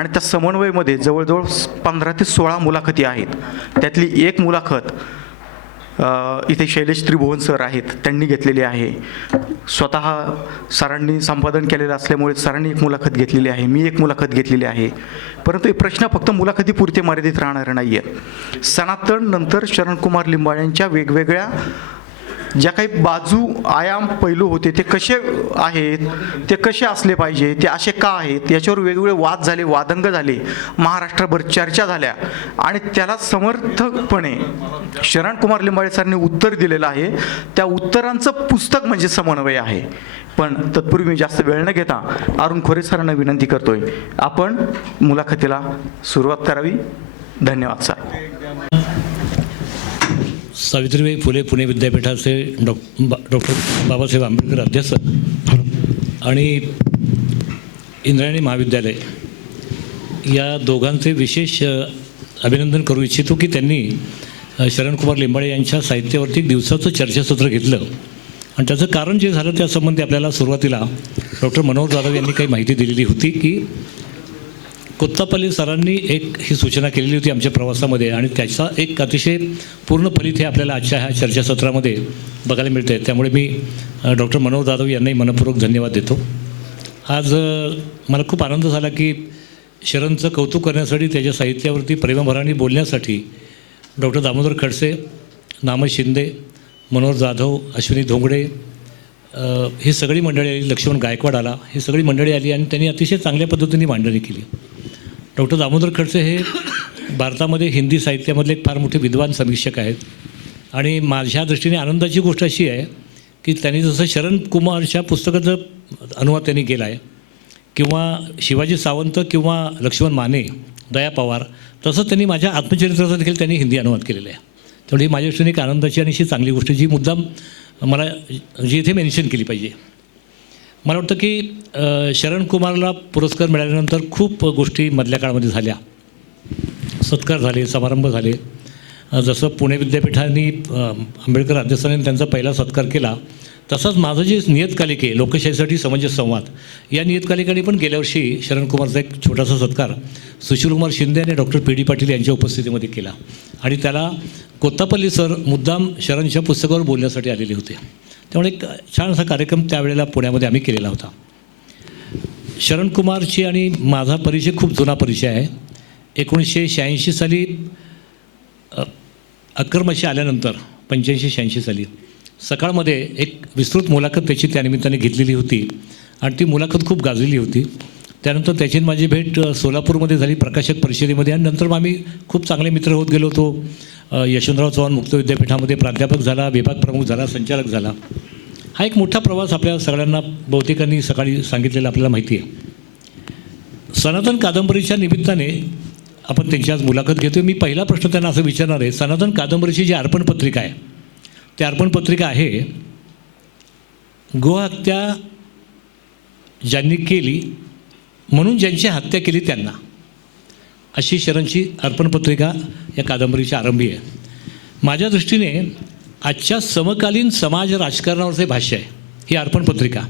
आणि त्या समन्वयमध्ये जवळजवळ 15 ते 16 मुलाखती आहेत. त्यातली एक मुलाखत इथे शैलेश त्रिभुवन सर आहेत, त्यांनी घेतलेली आहे. स्वतः सरांनी संपादन केलेलं असल्यामुळे सरांनी एक मुलाखत घेतलेली आहे, मी एक मुलाखत घेतलेली आहे. परंतु हे प्रश्न फक्त मुलाखतीपुरते मर्यादित राहणार नाही आहेत. सनातन नंतर शरणकुमार लिंबाळ्यांच्या वेगवेगळ्या ज्या काही बाजू आयाम पैलू होते ते कसे आहेत, ते कसे असले पाहिजे, ते असे का आहेत, याच्यावर वेगवेगळे वाद झाले, वादंग झाले, महाराष्ट्रभर चर्चा झाल्या आणि त्याला समर्थकपणे शरणकुमार लिंबाळे सरांनी उत्तर दिलेलं आहे. त्या उत्तरांचं पुस्तक म्हणजे समन्वय आहे. पण तत्पूर्वी मी जास्त वेळ न घेता अरुण खोरे सरांना विनंती करतोय, आपण मुलाखतीला सुरुवात करावी. धन्यवाद सर. सावित्रीबाई फुले पुणे विद्यापीठाचे डॉक्टर बाबासाहेब आंबेडकर अध्यासन आणि इंद्रायणी महाविद्यालय या दोघांचे विशेष अभिनंदन करू इच्छितो की त्यांनी शरणकुमार लिंबाळे यांच्या साहित्यावरती दिवसाचं चर्चासत्र घेतलं. आणि त्याचं कारण जे झालं त्यासंबंधी आपल्याला सुरुवातीला डॉक्टर मनोहर जाधव यांनी काही माहिती दिलेली होती की कोत्तापल्ली सरांनी एक ही सूचना केलेली होती आमच्या प्रवासामध्ये आणि त्याचा एक अतिशय पूर्ण फलित हे आपल्याला आजच्या ह्या चर्चासत्रामध्ये बघायला मिळतं आहे. त्यामुळे मी डॉक्टर मनोहर जाधव यांनाही मनपूर्वक धन्यवाद देतो. आज मला खूप आनंद झाला की शरणचं कौतुक करण्यासाठी, त्याच्या साहित्यावरती प्रेमभराने बोलण्यासाठी डॉक्टर दामोदर खडसे, नामद शिंदे, मनोहर जाधव, अश्विनी धोंगडे ही सगळी मंडळी आली, लक्ष्मण गायकवाड आला, ही सगळी मंडळी आली आणि त्यांनी अतिशय चांगल्या पद्धतीने मांडणी केली. डॉक्टर दामोदर खडसे हे भारतामध्ये हिंदी साहित्यामधले एक फार मोठे विद्वान समीक्षक आहेत आणि माझ्या दृष्टीने आनंदाची गोष्ट अशी आहे की त्यांनी जसं शरणकुमारच्या पुस्तकाचं अनुवाद त्यांनी केला आहे किंवा शिवाजी सावंत किंवा लक्ष्मण माने, दया पवार, तसंच त्यांनी माझ्या आत्मचरित्राचा देखील त्यांनी हिंदी अनुवाद केलेला आहे. त्यामुळे ही माझ्या दृष्टीने एक आनंदाची आणि अशी चांगली गोष्ट जी मुद्दाम मला जी इथे मेन्शन केली पाहिजे. मला वाटतं की शरणकुमारला पुरस्कार मिळाल्यानंतर खूप गोष्टी मधल्या काळामध्ये झाल्या, सत्कार झाले, समारंभ झाले. जसं पुणे विद्यापीठाने आंबेडकर अध्यासनाने त्यांचा पहिला सत्कार केला, तसंच माझं जे नियतकालिक आहे लोकशाहीसाठी समंजस संवाद या नियतकालिकाने पण गेल्या वर्षी शरणकुमारचा एक छोटासा सत्कार सुशीलकुमार शिंदे आणि डॉक्टर पी डी पाटील यांच्या उपस्थितीमध्ये केला आणि त्याला कोत्तापल्ली सर मुद्दाम शरणच्या पुस्तकावर बोलण्यासाठी आलेले होते. त्यामुळे एक छान असा कार्यक्रम त्यावेळेला पुण्यामध्ये आम्ही केलेला होता. शरणकुमारची आणि माझा परिचय खूप जुना परिचय आहे. 1986 साली अक्रमशी आल्यानंतर 85-86 साली सकाळमध्ये एक विस्तृत मुलाखत त्याची त्यानिमित्ताने घेतलेली होती आणि ती मुलाखत खूप गाजलेली होती. त्यानंतर त्याची माझी भेट सोलापूरमध्ये झाली प्रकाशक परिषदेमध्ये आणि नंतर आम्ही खूप चांगले मित्र होत गेलो होतो. यशवंतराव चव्हाण मुक्त विद्यापीठामध्ये प्राध्यापक झाला, विभाग प्रमुख झाला, संचालक झाला. हा एक मोठा प्रवास आपल्या सगळ्यांना बहुतेकांनी सकाळी सांगितलेला आपल्याला माहिती आहे. सनातन कादंबरीच्या निमित्ताने आपण त्यांची आज मुलाखत घेतो. मी पहिला प्रश्न त्यांना असं विचारणार आहे, सनातन कादंबरीची जी अर्पण पत्रिका आहे, ती अर्पण पत्रिका आहे गोहत्या ज्यांनी केली म्हणून ज्यांची हत्या केली त्यांना, अशी शरणची अर्पण पत्रिका या कादंबरीची आरंभी आहे. माझ्या दृष्टीने आजच्या समकालीन समाज राजकारणावरचे भाष्य आहे ही अर्पण पत्रिका.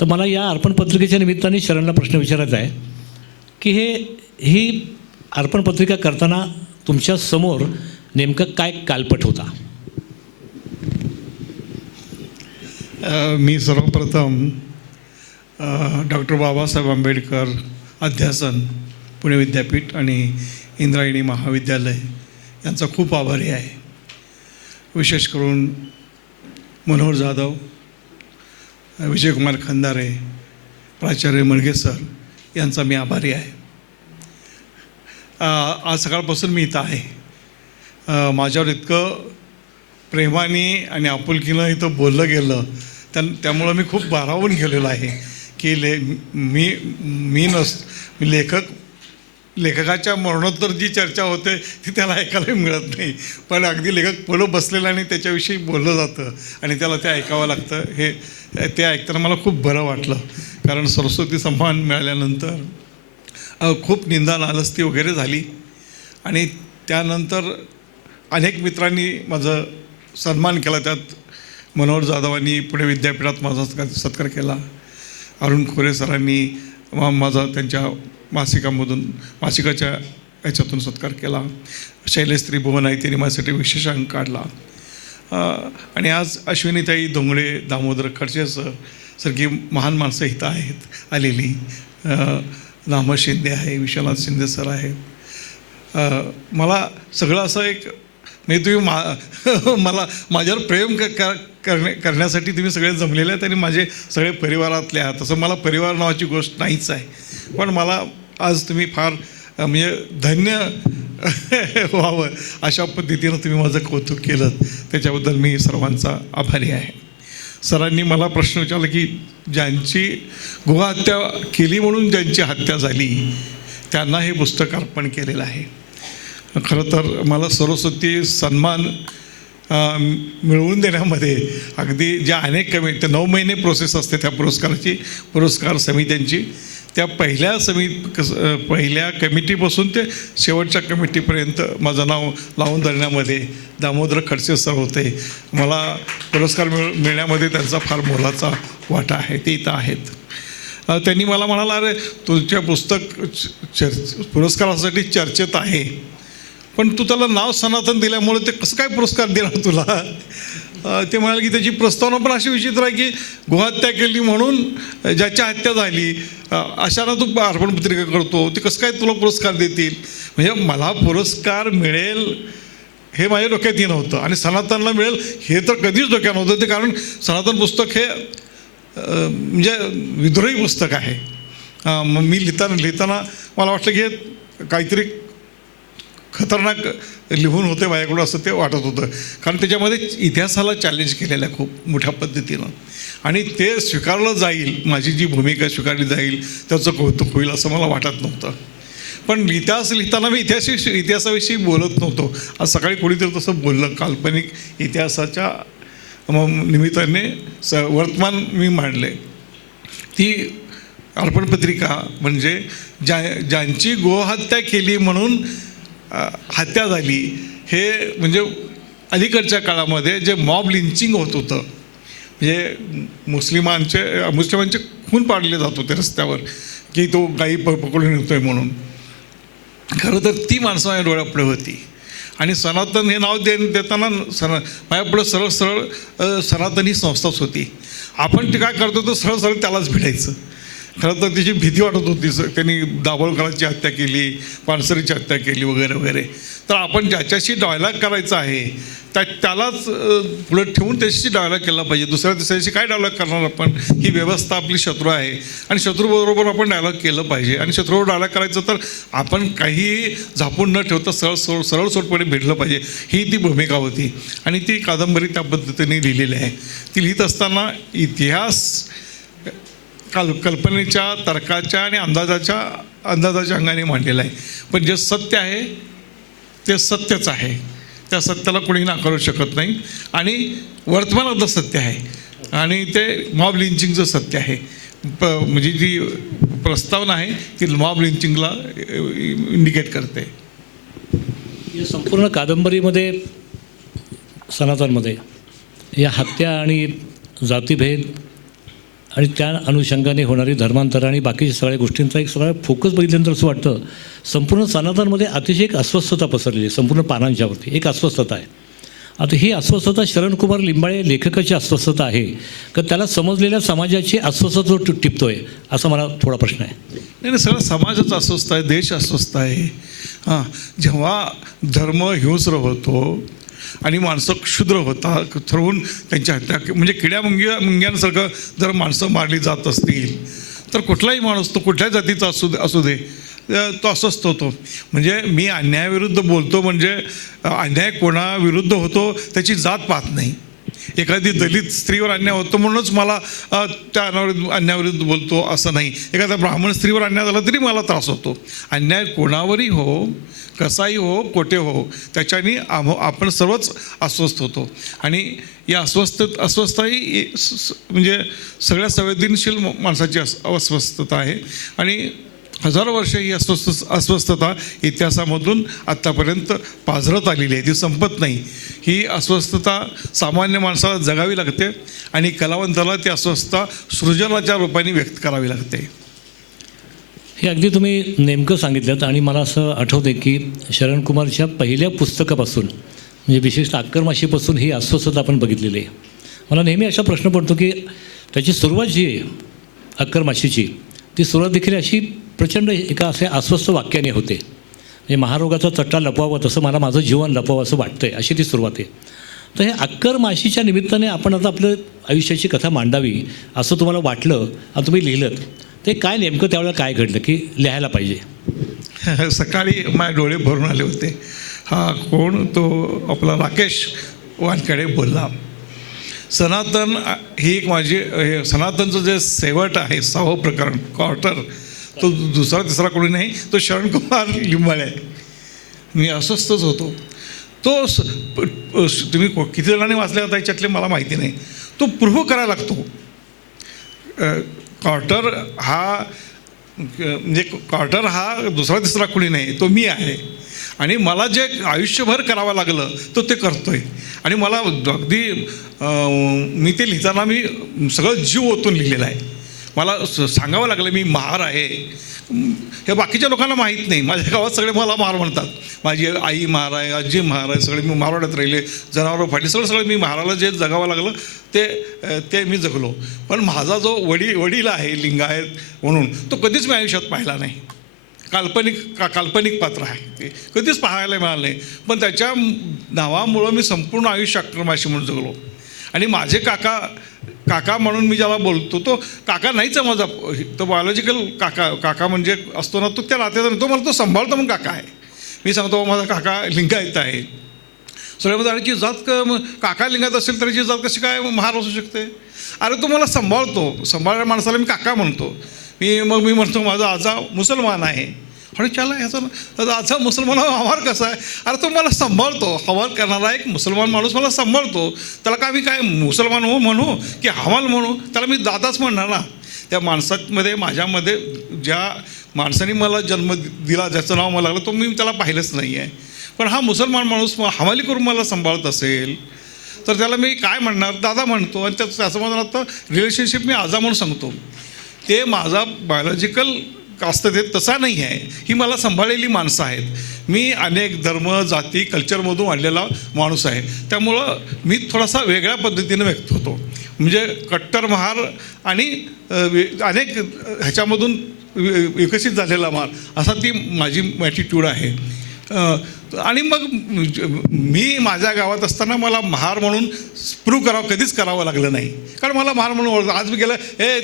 तर मला या अर्पण पत्रिकेच्या निमित्ताने शरणला प्रश्न विचारायचा आहे की ही अर्पण पत्रिका करताना तुमच्या समोर नेमकं काय कालपट होता? मी सर्वप्रथम डॉक्टर बाबासाहेब आंबेडकर अध्यासन पुणे विद्यापीठ आणि इंद्रायणी महाविद्यालय यांचा खूप आभारी आहे. विशेष करून मनोहर जाधव, विजयकुमार खंदारे, प्राचार्य मळगे सर यांचा मी आभारी आहे. आज सकाळपासून मी इथं आहे. माझ्यावर इतकं प्रेमाने आणि आपुलकीनं इथं बोललं गेलं त्यामुळं मी खूप भारावून गेलेलो आहे की मी लेखकाच्या मरणोत्तर जी चर्चा होते ती त्याला ऐकायला मिळत नाही, पण अगदी लेखक पुढं बसलेला आणि त्याच्याविषयी बोललं जातं आणि त्याला ते ऐकावं लागतं. ते ऐकताना मला खूप बरं वाटलं, कारण सरस्वती सन्मान मिळाल्यानंतर खूप निंदा नालस्ती वगैरे झाली आणि त्यानंतर अनेक मित्रांनी माझं सन्मान केला. त्यात मनोहर जाधवांनी पुणे विद्यापीठात माझा सत्कार केला, अरुण खोरे सरांनी माझा त्यांच्या मासिकाच्या याच्यातून सत्कार केला. शैलेश त्रिभुवन आहे, त्यांनी माझ्यासाठी विशेष अंक काढला. आणि आज अश्विनीताई धोंगडे, दामोदर खडसे सारखी महान माणसं इथं आहेत आलेली. नाम शिंदे आहे, विश्वनाथ शिंदे सर आहेत. मला सगळं असं एक म्हणजे तुम्ही मला माझ्यावर प्रेम करण्यासाठी तुम्ही सगळे जमलेले आहेत आणि माझे सगळे परिवारातले आहात. तसं मला परिवार नावाची गोष्ट नाहीच आहे, पण मला आज तुम्ही फार म्हणजे धन्य व्हावं अशा पद्धतीनं तुम्ही माझं कौतुक केलं, त्याच्याबद्दल मी सर्वांचा आभारी आहे. सरांनी मला प्रश्न विचारला की ज्यांची गोहत्या केली म्हणून ज्यांची हत्या झाली त्यांना हे पुस्तक अर्पण केलेलं आहे. खरं तर मला सरस्वती सन्मान मिळवून देण्यामध्ये अगदी ज्या अनेक 9 महिने प्रोसेस असते त्या पुरस्कार समित्यांची, त्या पहिल्या कमिटीपासून ते शेवटच्या कमिटीपर्यंत माझं नाव लावून धरण्यामध्ये दामोदर खडसे सर होते. मला पुरस्कार मिळण्यामध्ये त्यांचा फार मोलाचा वाटा आहे, ते इथं आहेत. त्यांनी मला म्हणाला, अरे तुझ्या पुस्तक पुरस्कारासाठी चर्चेत आहे, पण तू त्याला नाव सनातन दिल्यामुळे ते कसं काय पुरस्कार देणार तुला. ते म्हणाले की त्याची प्रस्तावना पण अशी विचित्र आहे की गोहत्या केली म्हणून ज्याची हत्या झाली अशांना तू अर्पण पत्रिका करतो, ते कसं काय तुला पुरस्कार देतील. म्हणजे मला पुरस्कार मिळेल हे माझ्या डोक्यात ही नव्हतं आणि सनातनला मिळेल हे तर कधीच डोक्यात नव्हतं. ते कारण सनातन पुस्तक हे म्हणजे विद्रोही पुस्तक आहे. मग मी लिहिताना मला वाटलं की हे काहीतरी खतरनाक लिहून होते माझ्याकडून असं ते वाटत होतं, कारण त्याच्यामध्ये इतिहासाला चॅलेंज केलेलं आहे खूप मोठ्या पद्धतीनं आणि ते स्वीकारलं जाईल, माझी जी भूमिका स्वीकारली जाईल त्याचं कौतुक होईल असं मला वाटत नव्हतं. पण इतिहास लिहिताना मी इतिहासाविषयी बोलत नव्हतो. आज सकाळी कोणीतरी तसं बोललं, काल्पनिक इतिहासाच्या निमित्ताने वर्तमान मी मांडले. ती अर्पणपत्रिका म्हणजे ज्यांची गोहत्या केली म्हणून हत्या झाली, हे म्हणजे अलीकडच्या काळामध्ये जे मॉब लिंचिंग होत होतं, म्हणजे मुस्लिमांचे खून पाडले जात होते रस्त्यावर की तो गाई पकडून येतोय म्हणून. खरं तर ती माणसं माझ्या डोळ्यापुढे होती आणि सनातन हे नाव देताना माझ्यापुढे सरळ सनातन ही संस्थाच होती. आपण ते काय करतो तर सरळ त्यालाच भिडायचं. खरं तर त्याची भीती वाटत होती, त्यांनी दाभोळकरांची हत्या केली, पानसरेची हत्या केली वगैरे वगैरे. तर आपण ज्याच्याशी डायलॉग करायचा आहे त्यालाच पुढे ठेवून त्याच्याशी डायलॉग केला पाहिजे. दुसऱ्या तिसऱ्याशी काय डायलॉग करणार आपण, ही व्यवस्था आपली शत्रू आहे आणि शत्रूबरोबर आपण डायलॉग केलं पाहिजे. आणि शत्रूवर डायलॉग करायचं तर आपण काही झापून न ठेवता सरळसोटपणे भेटलं पाहिजे, ही ती भूमिका होती आणि ती कादंबरी त्या पद्धतीने लिहिलेली आहे. ती लिहित असताना इतिहास कल्पनेच्या, तर्काच्या आणि अंदाजाच्या अंगाने मांडलेला आहे, पण जे सत्य आहे ते सत्यच आहे, त्या सत्याला कोणी नाकारू शकत नाही. आणि वर्तमानातलं सत्य आहे आणि ते मॉब लिंचिंगचं सत्य आहे. म्हणजे जी प्रस्तावना आहे ती मॉब लिंचिंगला इंडिकेट करते. या संपूर्ण कादंबरीमध्ये सनातनमध्ये या हत्या आणि जातीभेद आणि त्या अनुषंगाने होणारी धर्मांतर आणि बाकीच्या सगळ्या गोष्टींचा एक सगळा फोकस बघितल्यानंतर असं वाटतं संपूर्ण सनातनमध्ये अतिशय एक अस्वस्थता पसरलेली आहे. संपूर्ण पानांच्यावरती एक अस्वस्थता आहे. आता ही अस्वस्थता शरणकुमार लिंबाळे लेखकाची अस्वस्थता आहे का त्याला समजलेल्या समाजाची अस्वस्थता टिपतोय, असा मला थोडा प्रश्न आहे. नाही, सगळं समाजाचा अस्वस्थ आहे, देश अस्वस्थ आहे. जेव्हा धर्म हिंस्र होतो आणि माणसं क्षुद्र होतात, ठरवून त्यांच्या हत्या म्हणजे मुंग्यांसारखं जर माणसं मारली जात असतील तर कुठलाही माणूस तो कुठल्याही जातीचा असू दे तो अस्वस्थ होतो. म्हणजे मी अन्यायाविरुद्ध बोलतो म्हणजे अन्याय कोणाविरुद्ध होतो त्याची जात पाहत नाही. एखादी दलित स्त्रीवर अन्याय होतो म्हणूनच मला त्या अन्यायाविरुद्ध बोलतो असं नाही. एखाद्या ब्राह्मण स्त्रीवर अन्याय झाला तरी मला त्रास होतो. अन्याय कोणावरही हो, कसाही हो, कोठे हो, त्याच्याने आपण सर्वच अस्वस्थ होतो. आणि या अस्वस्थताही म्हणजे सगळ्या संवेदनशील माणसाची अस्वस्थता आहे आणि हजारो वर्ष ही अस्वस्थता इतिहासामधून आत्तापर्यंत पाझरत आलेली आहे, ती संपत नाही. ही अस्वस्थता सामान्य माणसाला जगावी लागते आणि कलावंताला ती अस्वस्थता सृजनाच्या रूपाने व्यक्त करावी लागते. हे अगदी तुम्ही नेमकं सांगितलं आणि मला असं आठवतं की शरणकुमारच्या पहिल्या पुस्तकापासून म्हणजे विशेषतः अक्करमाशीपासून ही अस्वस्थता आपण बघितलेली आहे. मला नेहमी असा प्रश्न पडतो की त्याची सुरुवात जी आहे अक्करमाशीची ती सुरुवात देखील अशी प्रचंड एका असे अस्वस्थ वाक्याने होते. म्हणजे महारोगाचा चट्टा लपवावा तसं मला माझं जीवन लपवावं असं वाटतं आहे, अशी ती सुरुवात आहे. तर हे अक्करमाशीच्या निमित्ताने आपण आता आपलं आयुष्याची कथा मांडावी असं तुम्हाला वाटलं आणि तुम्ही लिहिलं ते काय नेमकं त्यावेळेला काय घडलं की लिहायला पाहिजे? सकाळी माझे डोळे भरून आले होते. हा कोण? तो आपला राकेश वानखेडे बोलला. सनातन ही एक माझी सनातनचं जे शेवट आहे 6वं प्रकरण क्वार्टर, तो दुसरा तिसरा कोणी नाही, तो शरणकुमार लिंबाळे आहे. मी अस्वस्थच होतो. तो तुम्ही किती जणांनी वाचले होता याच्यातले मला माहिती नाही. तो प्रूव्ह करायला लागतो. क्वार्टर हा म्हणजे क्वार्टर हा दुसरा तिसरा कोणी नाही, तो मी आहे. आणि मला जे आयुष्यभर करावं लागलं तो ते करतोय. आणि मला अगदी मी ते लिहिताना मी सगळं जीव ओतून लिहिलेलं आहे. मला सांगावं लागलं मी महार आहे. हे बाकीच्या लोकांना माहीत नाही. माझ्या गावात सगळे मला महार म्हणतात. माझी आई महार आहे, आजी महार आहे, सगळे मी महाराड्यात राहिले, जनावरं फाटली, सगळं मी महाराला जे जगावं लागलं ते मी जगलो. पण माझा जो वडील आहे लिंगायत म्हणून तो कधीच मी आयुष्यात पाहिला नाही. काल्पनिक पात्र आहे, ते कधीच पाहायला मिळालं नाही. पण त्याच्या नावामुळं मी संपूर्ण आयुष्य अक्करमाशी म्हणून जगलो. आणि माझे काका म्हणून मी ज्याला बोलतो तो काका नाहीच आहे माझा. तो बायोलॉजिकल काका म्हणजे असतो ना, तो त्या नात्याचा तो मला तो सांभाळतो म्हणून काका आहे. मी सांगतो माझा काका लिंगायत आहे. सगळ्यामध्ये आणखी जात काका लिंगायत असेल तर जी जात कशी काय महार असू शकते? अरे तो मला सांभाळणाऱ्या माणसाला मी काका म्हणतो. मग मी म्हणतो माझा आजा मुसलमान आहे. आणि त्याला ह्याचा आजा मुसलमान हवार कसा आहे? अरे तो मला सांभाळतो. हवाल करणारा एक मुसलमान माणूस मला सांभाळतो. त्याला काय मी काय मुसलमान म्हणू की हवाल म्हणू? त्याला मी दादाच म्हणणार ना. त्या माणसामध्ये माझ्यामध्ये ज्या माणसाने मला जन्म दिला, ज्याचं नाव मला लागलं, तो मी त्याला पाहिलंच नाही आहे. पण हा मुसलमान माणूस हवाली करून मला सांभाळत असेल तर त्याला मी काय म्हणणार? दादा म्हणतो. आणि त्याचं माझं आता रिलेशनशिप मी आजा म्हणून सांगतो. ते माझा बायोलॉजिकल कास्ट ते तसा नाही आहे. ही मला सांभाळलेली माणसं आहेत. मी अनेक धर्म जाती कल्चरमधून आणलेला माणूस आहे. त्यामुळं मी थोडासा वेगळ्या पद्धतीनं व्यक्त होतो. म्हणजे कट्टर महार आणि अनेक ह्याच्यामधून विकसित झालेला महार असा ती माझी ॲटिट्यूड आहे. आणि मग मी माझ्या गावात असताना मला महार म्हणून प्रूव्ह कधीच करावं लागलं नाही. कारण मला महार म्हणून ओळखलं. आज मी गेलं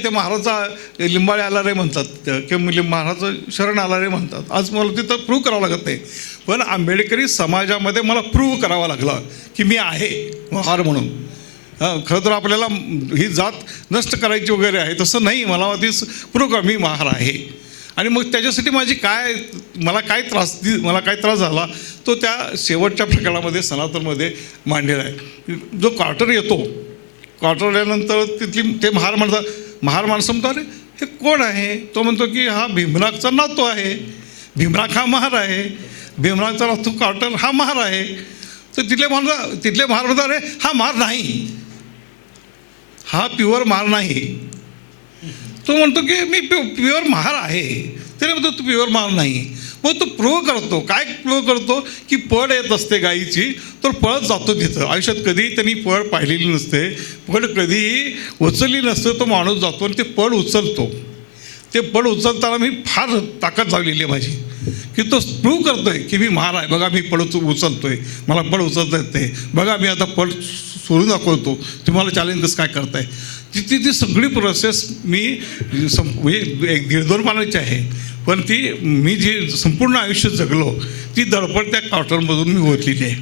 ते महाराजचा लिंबाळे आला रे म्हणतात किंवा महाराजचं शरण आला रे म्हणतात. आज मला तिथं प्रूव्ह करावं लागत नाही. पण आंबेडकरी समाजामध्ये मला प्रूव्ह करावं लागलं की मी आहे महार म्हणून. खरं तर आपल्याला ही जात नष्ट करायची वगैरे आहे, तसं नाही. मला ती प्रूव्ह कर मी महार आहे. आणि मग त्याच्यासाठी मला काय त्रास झाला तो त्या शेवटच्या प्रकरणामध्ये सनातनमध्ये मांडलेला आहे. जो क्वार्टर येतो, क्वार्टर आल्यानंतर ते महार माणसं म्हणतो अरे हे कोण आहे? तो म्हणतो की हा भीमरागचा नातू आहे. भीमराग हा महार आहे. भीमरागचा नातू क्वार्टर हा महार आहे. तर तिथले महार म्हणतात अरे हा महार नाही, हा प्युअर महार नाही. तो म्हणतो की मी प्युअर महार आहे. त्याने म्हणतो तू प्युअर महार नाही. मग तो प्रूव्ह करतो. काय प्रूव्ह करतो की पळ येत असते गाईची, तर पळत जातो तिथं. आयुष्यात कधीही त्यांनी पळ पाहिलेली नसते, पळ कधीही उचलली नसते. तो माणूस जातो आणि ते पळ उचलतो. ते पळ उचलताना मी फार ताकद लावलेली आहे माझी की तो प्रूव्ह करतोय की मी महार आहे. बघा मी पळ उचलतोय, मला पळ उचलता येते. बघा मी आता पळ सोडून दाखवतो, तुम्हाला चॅलेंज कसं काय करताय. ती सगळी प्रोसेस मी म्हणजे 1-2 पानाची आहे. पण मी जी संपूर्ण आयुष्य जगलो ती धडपड त्या क्वार्टरमधून मी ओतलेली आहे.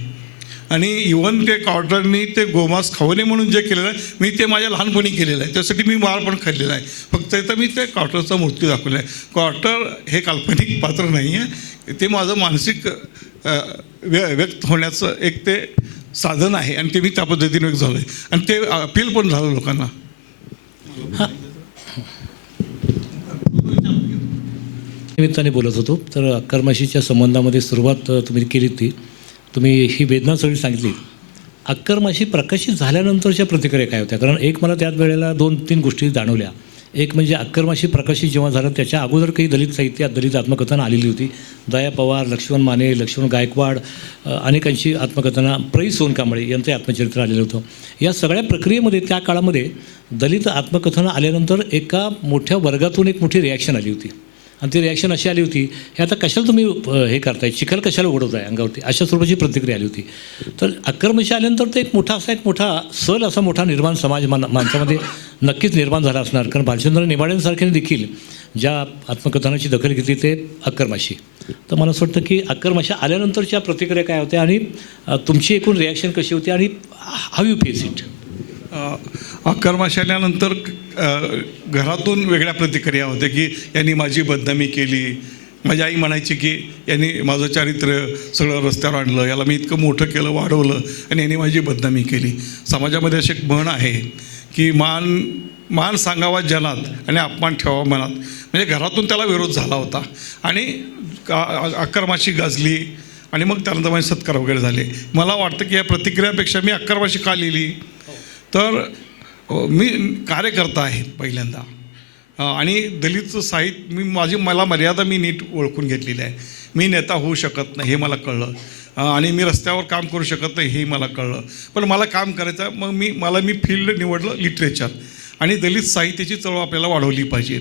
आणि इव्हन ते क्वार्टरनी ते गोमांस खाऊ नये म्हणून जे केलेलं आहे मी ते माझ्या लहानपणी केलेलं आहे. त्यासाठी मी मार पण खाल्लेला आहे. फक्त इथं मी ते क्वार्टरचा मूर्ती दाखवला आहे. क्वार्टर हे काल्पनिक पात्र नाही आहे, ते माझं मानसिक व्यक्त होण्याचं एक ते साधन आहे. आणि ते मी त्या पद्धतीने व्यक्त झालो आहे. आणि ते अपील पण झालं लोकांना. निमित्ताने बोलत होतो तर अक्करमाशीच्या संबंधामध्ये सुरुवात तुम्ही केली ती तुम्ही ही वेदना सगळी सांगितली. अक्करमाशी प्रकाशित झाल्यानंतरच्या प्रतिक्रिया काय होत्या? कारण एक मला त्याच वेळेला 2-3 गोष्टी जाणवल्या एक म्हणजे अक्करमाशी प्रकाशित जेव्हा झालं त्याच्या अगोदर काही दलित साहित्यात दलित आत्मकथनं आलेली होती. दया पवार, लक्ष्मण माने, लक्ष्मण गायकवाड, अनेकांची आत्मकथनं, प्र. सोनकांबळे यांचं आत्मचरित्र आलेलं होतं. या सगळ्या प्रक्रियेमध्ये त्या काळामध्ये दलित आत्मकथनं आल्यानंतर एका मोठ्या वर्गातून एक मोठी रिॲक्शन आली होती. आणि ती रिॲक्शन अशी आली होती, हे आता कशाला तुम्ही हे करताय, चिखल कशाला उडवताय अंगावरती, अशा स्वरूपाची प्रतिक्रिया आली होती. तर अक्करमाशी आल्यानंतर ते एक मोठा सल असा मोठा निर्माण समाज माणसामध्ये नक्कीच निर्माण झाला असणार. कारण भालचंद्र नेमाड्यांसारख्याने देखील ज्या आत्मकथनाची दखल घेतली ते अक्करमाशी. तर मला असं वाटतं की अक्करमाशी आल्यानंतरच्या प्रतिक्रिया काय होत्या आणि तुमची एकूण रिॲक्शन कशी होती आणि हाव यू फेस इट. अक्करमाशी आल्यानंतर घरातून वेगळ्या प्रतिक्रिया होत्या की यांनी माझी बदनामी केली. माझी आई म्हणायची की यांनी माझं चारित्र्य सगळं रस्त्यावर आणलं, याला मी इतकं मोठं केलं, वाढवलं आणि यांनी माझी बदनामी केली. समाजामध्ये अशी एक म्हण आहे की मान सांगावा जनात आणि अपमान ठेवावा मनात. म्हणजे घरातून त्याला विरोध झाला होता आणि अक्करमाशी गाजली आणि मग त्यानंतर माझे सत्कार वगैरे झाले. मला वाटतं की या प्रतिक्रियापेक्षा मी अक्करमाशी का लिहिली, तर मी कार्यकर्ता आहे पहिल्यांदा आणि दलित साहित्य मला मर्यादा मी नीट ओळखून घेतलेली आहे. मी नेता होऊ शकत नाही हे मला कळलं आणि मी रस्त्यावर काम करू शकत नाही हेही मला कळलं. पण मला काम करायचं, मग मी फील्ड निवडलं लिटरेचर आणि दलित साहित्याची चळवळ आपल्याला वाढवली पाहिजे.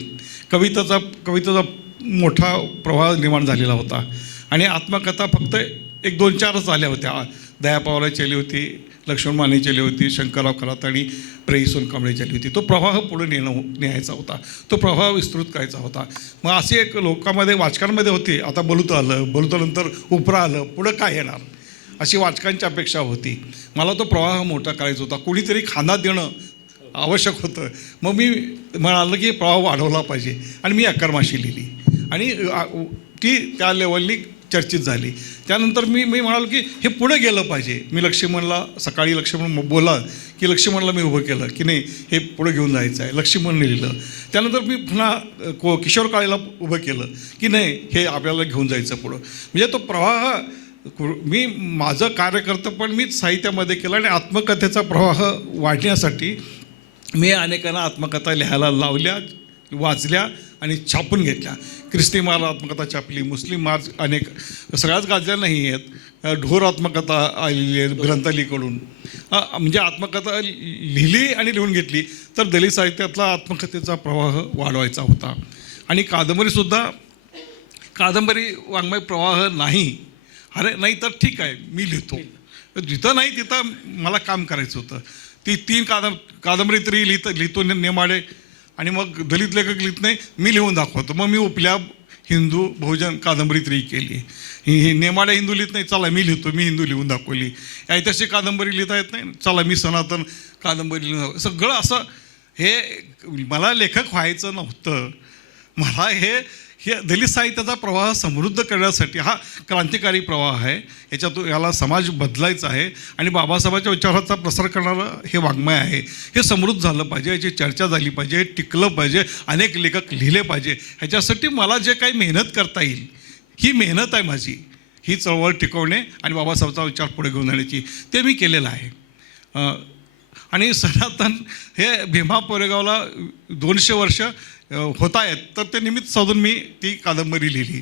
कवितेचा मोठा प्रवाह निर्माण झालेला होता आणि आत्मकथा फक्त 1-2-4च आल्या होत्या. दया पवारांची आली होती, लक्ष्मण मानेची आली होती, शंकरराव खरात आणि प्र. सोनकांबळेची आली होती. तो प्रवाह पुढे न्यायचा होता, तो प्रवाह विस्तृत करायचा होता. मग असे एक लोकांमध्ये वाचकांमध्ये होते. आता बलुतानंतर उपरा आलं, पुढं काय येणार अशी वाचकांची अपेक्षा होती. मला तो प्रवाह मोठा करायचा होता, कोणीतरी खाना देणं आवश्यक होतं. मग मी म्हणालं की प्रवाह वाढवला पाहिजे आणि मी अक्करमाशी लिहिली आणि ती त्या लेवलनी चर्चित झाली. त्यानंतर मी म्हणालो की हे पुढे गेलं पाहिजे. मी सकाळी लक्ष्मण बोला की लक्ष्मणला मी उभं केलं की नाही हे पुढे घेऊन जायचं आहे, लक्ष्मणने लिहिलं. त्यानंतर मी पुन्हा किशोर काळेला उभं केलं की नाही हे आपल्याला घेऊन जायचं पुढं. म्हणजे तो प्रवाह मी माझं कार्यकर्ता पण मीच साहित्यामध्ये केलं आणि आत्मकथेचा प्रवाह वाढण्यासाठी मी अनेकांना आत्मकथा लिहायला लावल्या, वाचल्या आणि छापून घेतल्या. ख्रिस्ती मार आत्मकथा छापली, मुस्लिम मार्च अनेक सगळ्याच गाजल्या नाही आहेत. ढोर आत्मकथा आलेली आहे ग्रंथालीकडून. म्हणजे आत्मकथा लिहिली आणि लिहून घेतली तर दलित साहित्यातला आत्मकथेचा प्रवाह वाढवायचा होता. आणि कादंबरी वाङ्मय प्रवाह नाही, अरे नाही तर ठीक आहे मी लिहितो, जिथं नाही तिथं मला काम करायचं होतं. ती 3 कादंबरी तरी लिहितो नेमाडे आणि मग दलित लेखक लिहित नाही, मी लिहून दाखवतो. मग मी उपल्या हिंदू बहुजन कादंबरी तरी केली. ही नेमाडे हिंदू लिहित नाही, चला मी लिहितो, मी हिंदू लिहून दाखवली. ऐतिहासिक कादंबरी लिहिता येत नाही, चला मी सनातन कादंबरी लिहून. सगळं असं हे मला लेखक व्हायचं नव्हतं. मला हे दलित साहित्याचा प्रवाह समृद्ध करण्यासाठी हा क्रांतिकारी प्रवाह आहे. याला समाज बदलायचा आहे आणि बाबासाहेबांच्या विचाराचा प्रसार करणारं हे वाङ्मय आहे. हे समृद्ध झालं पाहिजे, याची चर्चा झाली पाहिजे, हे टिकलं पाहिजे, अनेक लेखक लिहिले पाहिजे. ह्याच्यासाठी मला जे काही मेहनत करता येईल ही मेहनत आहे माझी, ही चळवळ टिकवणे आणि बाबासाहेबांचा विचार पुढे घेऊन जाण्याची, ते मी केलेलं आहे. आणि सनातन हे भीमा कोरेगावला 200 वर्ष होत आहेत, तर ते निमित्त साधून मी ती कादंबरी लिहिली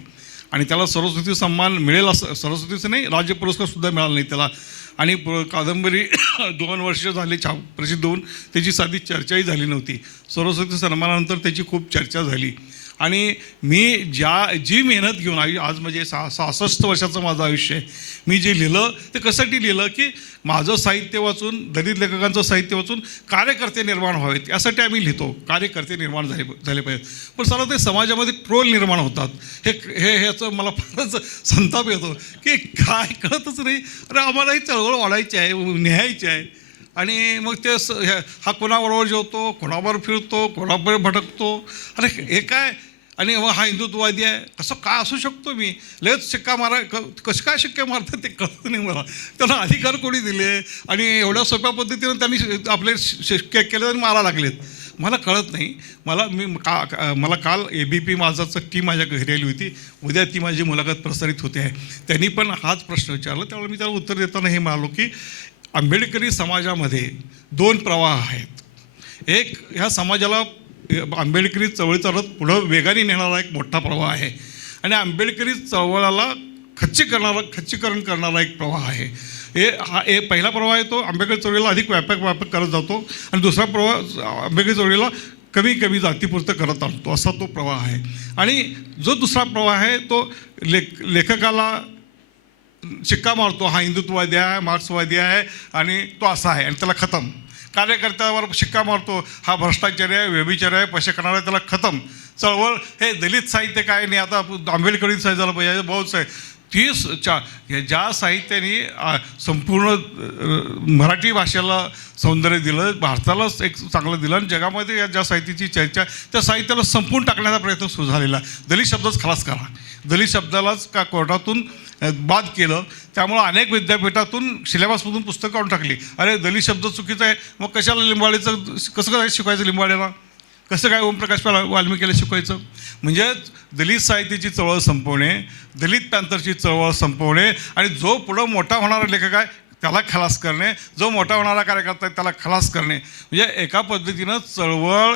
आणि त्याला सरस्वती सन्मान मिळेल असं, सरस्वतीचं नाही राज्य पुरस्कारसुद्धा मिळाला नाही त्याला. आणि कादंबरी 2 वर्ष झाली प्रसिद्ध होऊन त्याची साधी चर्चाही झाली नव्हती. सरस्वती सन्मानानंतर त्याची खूप चर्चा झाली आणि मी जी मेहनत घेऊन आज म्हणजे 66 वर्षाचं माझं आयुष्य आहे. मी जे लिहिलं ते कशासाठी लिहिलं की माझं साहित्य वाचून, दलित लेखकांचं साहित्य वाचून कार्यकर्ते निर्माण व्हावेत, यासाठी आम्ही लिहितो. कार्यकर्ते निर्माण झाले पाहिजेत. पण सर ते समाजामध्ये ट्रोल निर्माण होतात, ह्याचं मला फारच संताप येतो की काय कळतच नाही. अरे आम्हाला ही चळवळ वाढायची आहे, न्यायची आहे. आणि मग ते हा कोणाबरोबर जेवतो, कोणाबरोबर फिरतो, कोणाबरोबर भटकतो, अरे हे काय. आणि मग हा हिंदुत्ववादी आहे, कसं काय असू शकतो मी. लगेच शिक्का कसं काय शिक्का मारतात ते कळत नाही मला. त्यांना अधिकार कोणी दिले आणि एवढ्या सोप्या पद्धतीनं त्यांनी आपले शिक्के केले आणि मारा लागलेत, मला कळत नाही. मला काल ABP माझाचं टीम माझ्या घरी आली होती, उद्या ती माझी मुलाखत प्रसारित होते आहे. त्यांनी पण हाच प्रश्न विचारला. त्यावेळेला मी त्याला उत्तर देताना हे म्हणालो की आंबेडकरी समाजामध्ये 2 प्रवाह आहेत. एक ह्या समाजाला आंबेडकरी चळवळीचा रथ पुढं वेगाने नेणारा एक मोठा प्रवाह आहे आणि आंबेडकरी चळवळाला खच्चीकरण करणारा एक प्रवाह आहे. हे पहिला प्रवाह आहे तो आंबेडकरी चळवळीला अधिक व्यापक करत जातो आणि दुसरा प्रवाह आंबेडकरी चळवळीला कमी जातीपुरतं करत आणतो, असा तो प्रवाह आहे. आणि जो दुसरा प्रवाह आहे तो लेखकाला शिक्का मारतो, हा हिंदुत्ववादी आहे, मार्क्सवादी आहे आणि तो असा आहे आणि त्याला खतम. कार्यकर्त्यावर शिक्का मारतो, हा भ्रष्टाचारी आहे, व्यभिचारी आहे, पैसे खाणार आहे, त्याला खतम. चळवळ हे दलित साहित्य काय नाही, आता आंबेडकरी साहित्य झालं पाहिजे, बहुत आहे. ज्या साहित्याने संपूर्ण मराठी भाषेला सौंदर्य दिलं, भारतालाच एक चांगलं दिलं आणि जगामध्ये ज्या साहित्याची चर्चा, त्या साहित्याला संपवून टाकण्याचा प्रयत्न सुरू झालेला. दलित शब्दच खलास करा, दलित शब्दालाच का कोर्टातून बाद केलं. त्यामुळं अनेक विद्यापीठातून सिलेबसमधून पुस्तकं काढून टाकली. अरे दलित शब्द चुकीचा आहे, मग कशाला लिंबाळीचं कसं काय शिकवायचं, लिंबाळ्याला कसं काय ओमप्रकाश वाल्मिकीला शिकवायचं. म्हणजे दलित साहित्याची चळवळ संपवणे, दलित पॅंथरची चळवळ संपवणे आणि जो पुढं मोठा होणारा लेखक आहे त्याला खलास करणे, जो मोठा होणारा कार्यकर्ता आहे त्याला खलास करणे. म्हणजे एका पद्धतीनं चळवळ,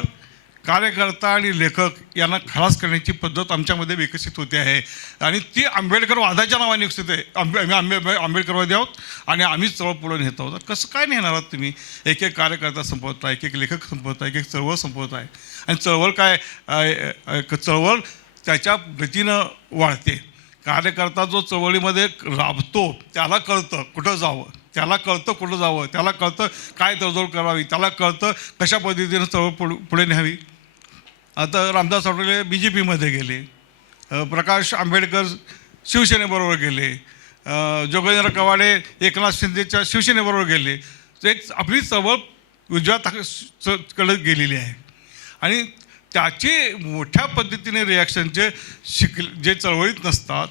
कार्यकर्ता आणि लेखक यांना खलास करण्याची पद्धत आमच्यामध्ये विकसित होते आहे आणि ती आंबेडकरवादाच्या नावाने विकसित आहे. आम्ही आंबेडकरवादी आहोत आणि आम्हीच चळवळ पुढे नेत आहोत. कसं काय नेणार आहात तुम्ही? एक एक कार्यकर्ता संपवता, एक एक लेखक संपवता, एक एक चळवळ संपवत आहे. आणि चळवळ काय, चळवळ त्याच्या गतीनं वाढते. कार्यकर्ता जो चळवळीमध्ये राबतो त्याला कळतं कुठं जावं, त्याला कळतं काय तडजोड करावी, त्याला कळतं कशा पद्धतीनं चळवळ पुढे न्यावी. आता रामदास आठवले BJPमध्ये गेले, प्रकाश आंबेडकर शिवसेनेबरोबर गेले, जोगेंद्र कवाडे एकनाथ शिंदेच्या शिवसेनेबरोबर गेले. एक आपली चळवळ उजव्या कडे गेलेली आहे आणि त्याचे मोठ्या पद्धतीने रिॲक्शनचे जे चळवळीत नसतात,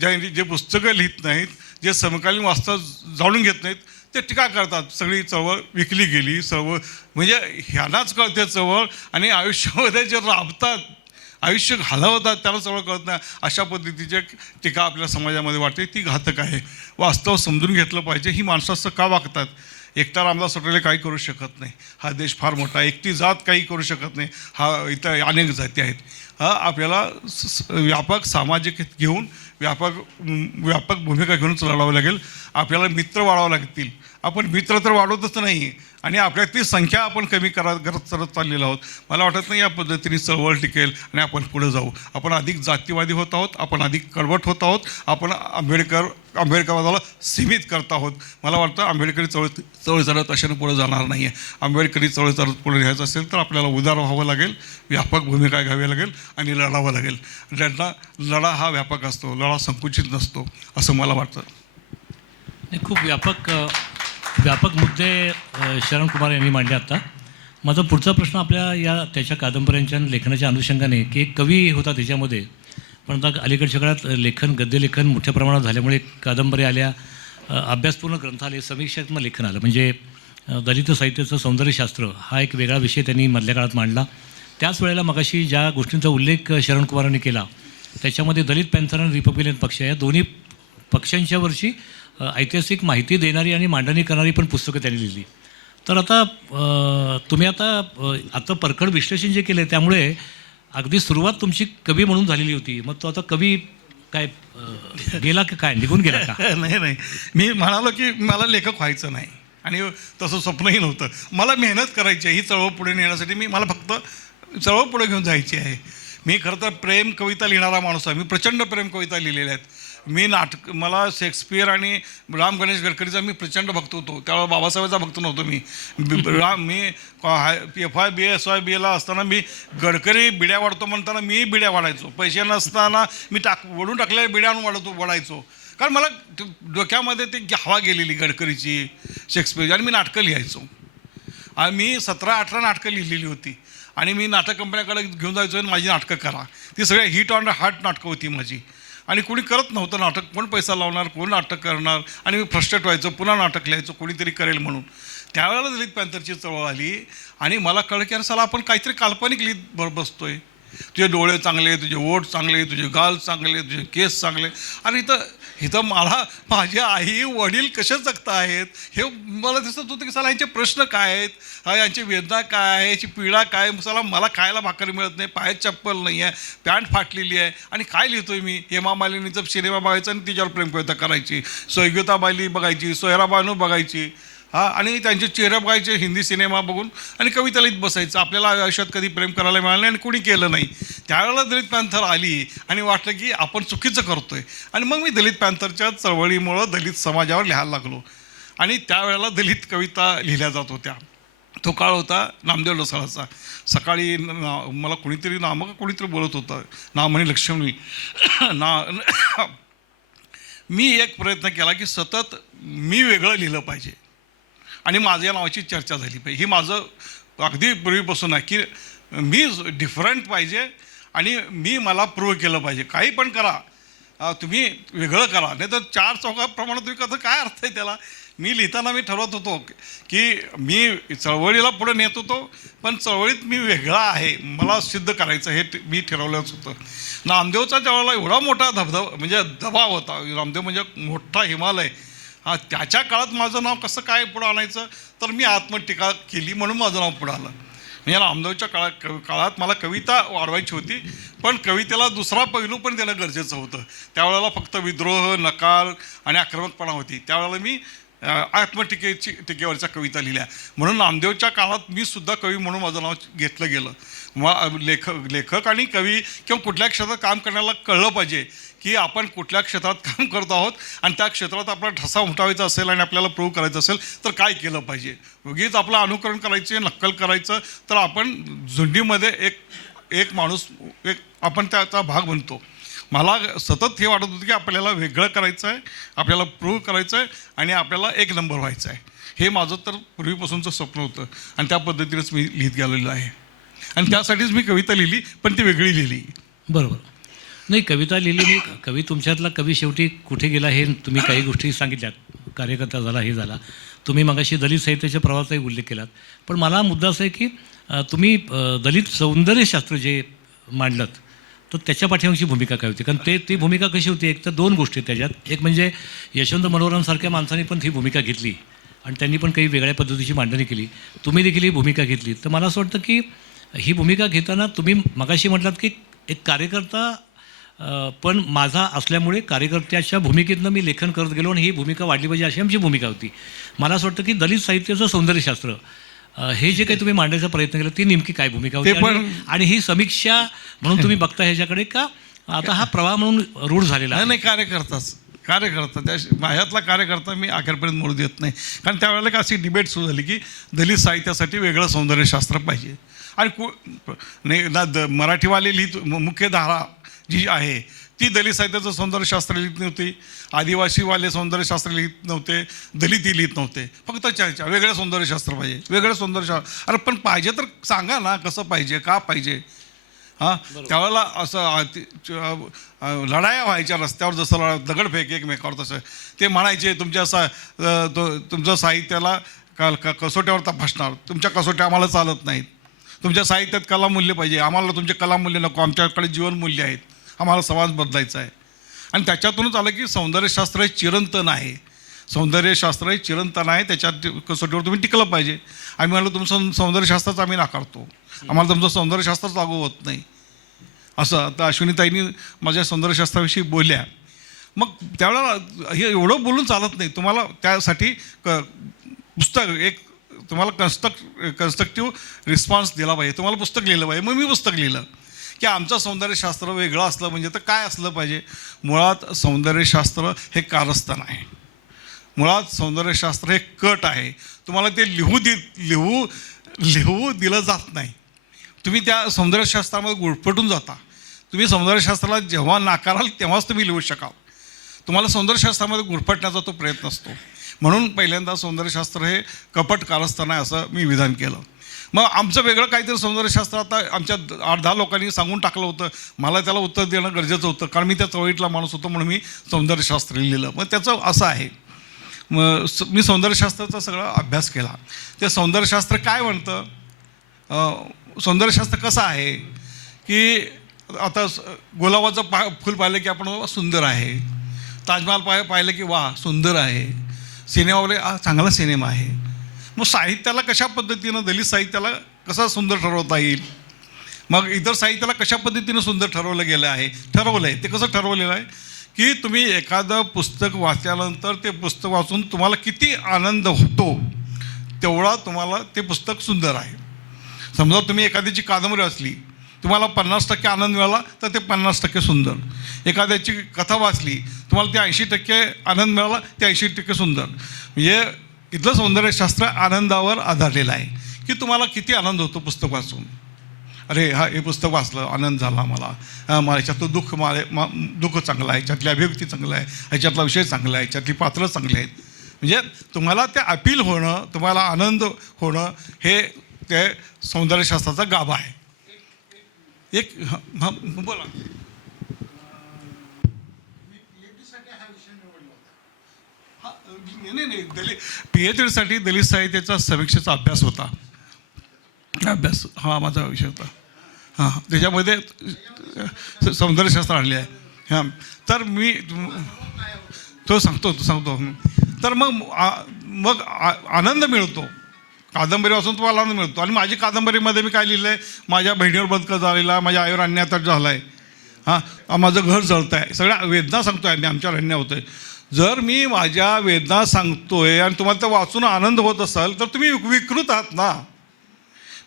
जे पुस्तकं लिहित नाहीत, जे समकालीन वास्तव जाणून घेत नाहीत, ते टीका करतात. सगळी चळवळ विकली गेली, चळवळ म्हणजे ह्यांनाच कळते चळवळ आणि आयुष्यामध्ये जे राबतात, आयुष्य घालवतात त्याला चळवळ कळत नाही. अशा पद्धतीची टीका आपल्या समाजामध्ये वाटते, ती घातक आहे. वास्तव समजून घेतलं पाहिजे. ही माणसं असं का वागतात? एकटा रामदास आठवले काही करू शकत नाही, हा देश फार मोठा आहे. एकटी जात काही करू शकत नाही, हा इथं अनेक जाती आहेत. हा आपल्याला व्यापक सामाजिक हित घेऊन व्यापक भूमिका घेऊन लढावं लागेल. आपल्याला मित्र वाढवावं लागतील. आपण मित्र तर वाढवतच नाही आणि आपल्यातली संख्या आपण कमी करत चाललेलो आहोत. मला वाटत नाही या पद्धतीने चळवळ टिकेल आणि आपण पुढे जाऊ. आपण अधिक जातीवादी होत आहोत, आपण अधिक कडवट होत आहोत, आपण आंबेडकरवादाला सीमित करत आहोत. मला वाटतं आंबेडकरी चळवळ चालत अशाने पुढे जाणार नाही आहे. आंबेडकरी चळवळ चालत पुढे घ्यायचं असेल तर आपल्याला उदार व्हावं लागेल, व्यापक भूमिका घ्यावी लागेल आणि लढावं लागेल. लढा हा व्यापक असतो, लढा संकुचित नसतो असं मला वाटतं. खूप व्यापक मुद्दे शरण कुमार यांनी मांडले. आता माझा पुढचा प्रश्न आपल्या त्याच्या कादंबऱ्यांच्या लेखनाच्या अनुषंगाने, की एक कवी होता त्याच्यामध्ये, पण आता अलीकडच्या काळात गद्यलेखन मोठ्या प्रमाणात झाल्यामुळे कादंबऱ्या आल्या, अभ्यासपूर्ण ग्रंथ आले, समीक्षात्मक लेखन आलं. म्हणजे दलित साहित्याचं सौंदर्यशास्त्र हा एक वेगळा विषय त्यांनी मधल्या काळात मांडला. त्याच वेळेला मगाशी ज्या गोष्टींचा उल्लेख शरण कुमारांनी केला त्याच्यामध्ये दलित पॅंथर आणि रिपब्लिकन पक्ष या दोन्ही पक्षांच्यावरची ऐतिहासिक माहिती देणारी आणि मांडणी करणारी पण पुस्तकं त्यांनी लिहिली. तर आता तुम्ही आता परखड विश्लेषण जे केलं त्यामुळे अगदी सुरुवात तुमची कवी म्हणून झालेली होती. मग तो आता कवी काय गेला की काय, निघून गेला का? नाही, मी म्हणालो की मला लेखक व्हायचं नाही आणि तसं स्वप्नही नव्हतं. मला मेहनत करायची आहे ही चळवळ पुढे नेण्यासाठी. मला फक्त चळवळ पुढे घेऊन जायची आहे. मी खरं तर प्रेम कविता लिहिणारा माणूस आहे. मी प्रचंड प्रेम कविता लिहिलेल्या आहेत. मला शेक्सपियर आणि राम गणेश गडकरीचा मी प्रचंड भक्त होतो. त्यावेळेला बाबासाहेबांचा भक्त नव्हतो मी. FIBA असताना मी गडकरी बिड्या वाढतो म्हणताना मी बिड्या वाढायचो. पैसे नसताना मी वडून टाकलेल्या बिड्या आणून वाढायचो. कारण मला डोक्यामध्ये ते हवा गेलेली गडकरीची, शेक्सपियर, आणि मी नाटकं लिहायचो. आणि मी 17-18 नाटकं लिहिलेली होती आणि मी नाटक कंपन्याकडे घेऊन जायचो आणि माझी नाटकं करा. ती सगळ्या हिट ऑन हार्ट नाटकं होती माझी. आणि कोणी करत नव्हतं नाटक. कोण पैसा लावणार, कोण नाटक करणार, आणि मी फ्रस्ट्रेट व्हायचो, पुन्हा नाटक लिहायचो कोणीतरी करेल म्हणून. त्यावेळेला दलित पॅंथरची चळवळ आली आणि मला कळलं की अरे साला आपण काहीतरी काल्पनिक लिहित बसतोय. तुझे डोळे चांगले, तुझे ओठ चांगले, तुझे गाल चांगले, तुझे केस चांगले. आणि इथं मला माझी आई वडील कसे जगता आहेत हे मला दिसत होतं की साला यांचे प्रश्न काय आहेत, यांची वेदना काय आहे, याची पीडा काय, साला मला खायला भाकरी मिळत नाही, पायात चप्पल नाही आहे, पॅन्ट फाटलेली आहे, आणि काय लिहितोय मी. हेमा मालिनीचा सिनेमा बघायचा आणि तिच्यावर प्रेम कविता करायची, सोयगीता बाली बघायची, सोयरा बानू बघायची, आणि त्यांचे चेहरे बघायचे हिंदी सिनेमा बघून, आणि कविता लिहित बसायचं. आपल्याला आयुष्यात कधी प्रेम करायला मिळालं नाही आणि कोणी केलं नाही. त्यावेळेला दलित पॅन्थर आली आणि वाटलं की आपण चुकीचं करतोय, आणि मग मी दलित पॅन्थरच्या चळवळीमुळं दलित समाजावर लिहायला लागलो. आणि त्यावेळेला दलित कविता लिहिल्या जात होत्या. तो काळ होता नामदेव लसाळाचा. सकाळी मला कोणीतरी कोणीतरी बोलत होतं, नाव म्हणे लक्ष्मी मी एक प्रयत्न केला की सतत मी वेगळं लिहिलं पाहिजे आणि माझ्या नावाची चर्चा झाली पाहिजे. ही माझं अगदी पूर्वीपासून आहे की मी डिफरंट पाहिजे आणि मला प्रूव्ह केलं पाहिजे. काही पण करा, तुम्ही वेगळं करा, नाही तर चार चौकाप्रमाणे तुम्ही कसं, काय अर्थ आहे त्याला. मी लिहिताना मी ठरवत होतो की मी चळवळीला पुढे नेत होतो, पण चळवळीत मी वेगळा आहे, मला सिद्ध करायचं हे मी ठरवलंच होतं. नामदेवचा त्यावेळेला एवढा मोठा म्हणजे दबाव होता. नामदेव म्हणजे मोठा हिमालय. त्याच्या काळात माझं नाव कसं काय पुढं आणायचं, तर मी आत्मटीका केली म्हणून माझं नाव पुढं आलं. म्हणजे नामदेवच्या काळात मला कविता वाढवायची होती, पण कवितेला दुसरा पैलू पण देणं गरजेचं होतं. त्यावेळेला फक्त विद्रोह, नकार आणि आक्रमकपणा होती. त्यावेळेला मी टीकेवरच्या कविता लिहिल्या. म्हणून नामदेवच्या काळात मी सुद्धा कवी म्हणून माझं नाव घेतलं गेलं. मग लेखक आणि कवी किंवा कुठल्या क्षेत्रात काम करण्याला कळलं पाहिजे की आपण कुठल्या क्षेत्रात काम करतो आहोत, आणि त्या क्षेत्रात आपला ठसा उमटवायचा असेल आणि आपल्याला प्रूव्ह करायचं असेल तर काय केलं पाहिजे. उगीच आपलं अनुकरण करायचं, नक्कल करायचं, तर आपण झुंडीमध्ये एक माणूस आपण त्याचा भाग बनतो. मला सतत हे वाटत होतं की आपल्याला वेगळं करायचं आहे, आपल्याला प्रूव्ह करायचं आहे आणि आपल्याला एक नंबर व्हायचं आहे. हे माझं तर पूर्वीपासूनचं स्वप्न होतं आणि त्या पद्धतीनेच मी लिहित गेलेलं आहे. आणि त्यासाठीच मी कविता लिहिली, पण ती वेगळी लिहिली. बरोबर. नाही, कविता लिहिली मी. कवी तुमच्यातला कवी शेवटी कुठे गेला हे तुम्ही काही गोष्टी सांगितल्यात. कार्यकर्ता झाला, हे झाला. तुम्ही मगाशी दलित साहित्याच्या प्रवासाचाही उल्लेख केलात. पण मला मुद्दा असा आहे की तुम्ही दलित सौंदर्यशास्त्र जे मांडलं तर त्याच्या पाठीमागची भूमिका काय होती? कारण ती भूमिका कशी होती? एक तर दोन गोष्टी त्याच्यात. एक म्हणजे यशवंत मनोहरांसारख्या माणसांनी पण ही भूमिका घेतली आणि त्यांनी पण काही वेगळ्या पद्धतीची मांडणी केली. तुम्ही देखील ही भूमिका घेतली. तर मला असं वाटतं की ही भूमिका घेताना तुम्ही मगाशी म्हटलात की एक कार्यकर्ता पण माझा असल्यामुळे कार्यकर्त्याच्या भूमिकेतनं मी लेखन करत गेलो आणि ही भूमिका वाढली पाहिजे अशी आमची भूमिका होती. मला असं वाटतं की दलित साहित्याचं सौंदर्यशास्त्र हे जे काही तुम्ही मांडायचा प्रयत्न केला ती नेमकी काय भूमिका होती? आणि ही समीक्षा म्हणून तुम्ही बघता ह्याच्याकडे का आता हा प्रवाह म्हणून रूढ झालेला आहे? नाही, कार्यकर्ता त्या माझ्यातला कार्यकर्ता मी अखेरपर्यंत म्हणू देत नाही. कारण त्यावेळेला एक अशी डिबेट सुरू झाली की दलित साहित्यासाठी वेगळं सौंदर्यशास्त्र पाहिजे. आणि मराठीवाले मुख्य धारा जी आहे ती दलित साहित्याचं सौंदर्यशास्त्र लिहित नव्हती, आदिवासीवाले सौंदर्यशास्त्र लिहित नव्हते, दलितही लिहित नव्हते. फक्त चर्चा वेगळं सौंदर्यशास्त्र पाहिजे, वेगळं सौंदर्यशास्त्र. अरे पण पाहिजे तर सांगा ना, कसं पाहिजे, का पाहिजे. त्यावेळेला असं लढाया व्हायच्या रस्त्यावर, जसं दगडफेक एकमेकावर, तसं ते म्हणायचे तुमच्या साहित्याला कसोट्यावर तपासणार, तुमच्या कसोट्या आम्हाला चालत नाहीत, तुमच्या साहित्यात कलामूल्य पाहिजे, आम्हाला तुमचे कलामूल्य नको, आमच्याकडे जीवनमूल्य आहेत, आम्हाला समाज बदलायचा आहे. आणि त्याच्यातूनच आलं की सौंदर्यशास्त्र हे चिरंतन आहे. सौंदर्यशास्त्र हे चिरंतन आहे, त्याच्यात कसोटीवर तुम्ही टिकलं पाहिजे. आम्ही म्हणलं तुमचं सौंदर्यशास्त्रच आम्ही नाकारतो, आम्हाला तुमचं सौंदर्यशास्त्रच लागू होत नाही असं. आता अश्विनीताईंनी माझ्या सौंदर्यशास्त्राविषयी बोलल्या. मग त्यावेळेला हे एवढं बोलून चालत नाही. तुम्हाला त्यासाठी पुस्तक तुम्हाला कन्स्ट्रक्टिव्ह रिस्पॉन्स दिला पाहिजे, तुम्हाला पुस्तक लिहिलं पाहिजे. मग मी पुस्तक लिहिलं की आमचं सौंदर्यशास्त्र वेगळं असलं म्हणजे तर काय असलं पाहिजे. मुळात सौंदर्यशास्त्र हे कारस्थान आहे, मुळात सौंदर्यशास्त्र हे कट आहे. तुम्हाला ते लिहू दिलं जात नाही. तुम्ही त्या सौंदर्यशास्त्रामध्ये गुरफटून जाता. तुम्ही सौंदर्यशास्त्राला जेव्हा नाकाराल तेव्हाच तुम्ही लिहू शकाल. तुम्हाला सौंदर्यशास्त्रामध्ये गुरफटण्याचा तो प्रयत्न असतो. म्हणून पहिल्यांदा सौंदर्यशास्त्र हे कपट कारस्थान आहे असं मी विधान केलं. मग आमचं वेगळं काहीतरी सौंदर्यशास्त्र आता आमच्या 8-10 लोकांनी सांगून टाकलं होतं. मला त्याला उत्तर देणं गरजेचं होतं, कारण मी त्या चवळीतला माणूस होतो म्हणून मी सौंदर्यशास्त्र लिहिलं. मग त्याचं असं आहे, मग मी सौंदर्यशास्त्राचा सगळा अभ्यास केला. ते सौंदर्यशास्त्र काय म्हणतं, सौंदर्यशास्त्र कसं आहे की आता गुलाबाचं फुल पाहिलं की आपण बाबा सुंदर आहे, ताजमहाल पाहिलं की वा सुंदर आहे, सिनेमावाले चांगला सिनेमा आहे. मग साहित्याला कशा पद्धतीनं, दलित साहित्याला कसं सुंदर ठरवता येईल, मग इतर साहित्याला कशा पद्धतीनं सुंदर ठरवलं गेलं आहे, ठरवलं आहे. ते कसं ठरवलेलं आहे की तुम्ही एखादं पुस्तक वाचल्यानंतर ते पुस्तक वाचून तुम्हाला किती आनंद होतो तेवढा तुम्हाला ते पुस्तक सुंदर आहे. समजा तुम्ही एखाद्याची कादंबरी वाचली, तुम्हाला 50% आनंद मिळाला तर ते 50% सुंदर. एखाद्याची कथा वाचली, तुम्हाला ते 80% आनंद मिळाला ते 80% सुंदर. म्हणजे इथलं सौंदर्यशास्त्र आनंदावर आधारलेलं आहे की तुम्हाला किती आनंद होतो पुस्तक वाचून. अरे हे पुस्तक वाचलं, आनंद झाला मला, ह्याच्यातलं दुःख चांगलं आहे, ह्याच्यातली अभिव्यक्ती चांगलं आहे, ह्याच्यातला विषय चांगला आहे, ह्याच्यातली पात्रं चांगली आहेत. म्हणजे तुम्हाला ते अपील होणं, तुम्हाला आनंद होणं हे ते सौंदर्यशास्त्राचा गाभा आहे. एक हां बोला. नाही PhD दलित साहित्याचा समीक्षेचा अभ्यास होता. अभ्यास हा माझा विषय होता. हां त्याच्यामध्ये सौंदर्यशास्त्र आणले आहे. हां तर मी तो सांगतो. तर मग आनंद मिळतो. कादंबरी वाचून तुम्हाला आनंद मिळतो. आणि माझी कादंबरीमध्ये मी काय लिहिलं आहे, माझ्या बहिणीवर बलात्कार झालेला, माझ्या आईवर अन्याय झाला आहे, हां माझं घर जळतं आहे, सगळ्या वेदना सांगतो आहे मी, आमच्यावर अन्याय होतो आहे. जर मी माझ्या वेदना सांगतो आहे आणि तुम्हाला ते वाचून आनंद होत असाल तर तुम्ही विकृत आहात ना.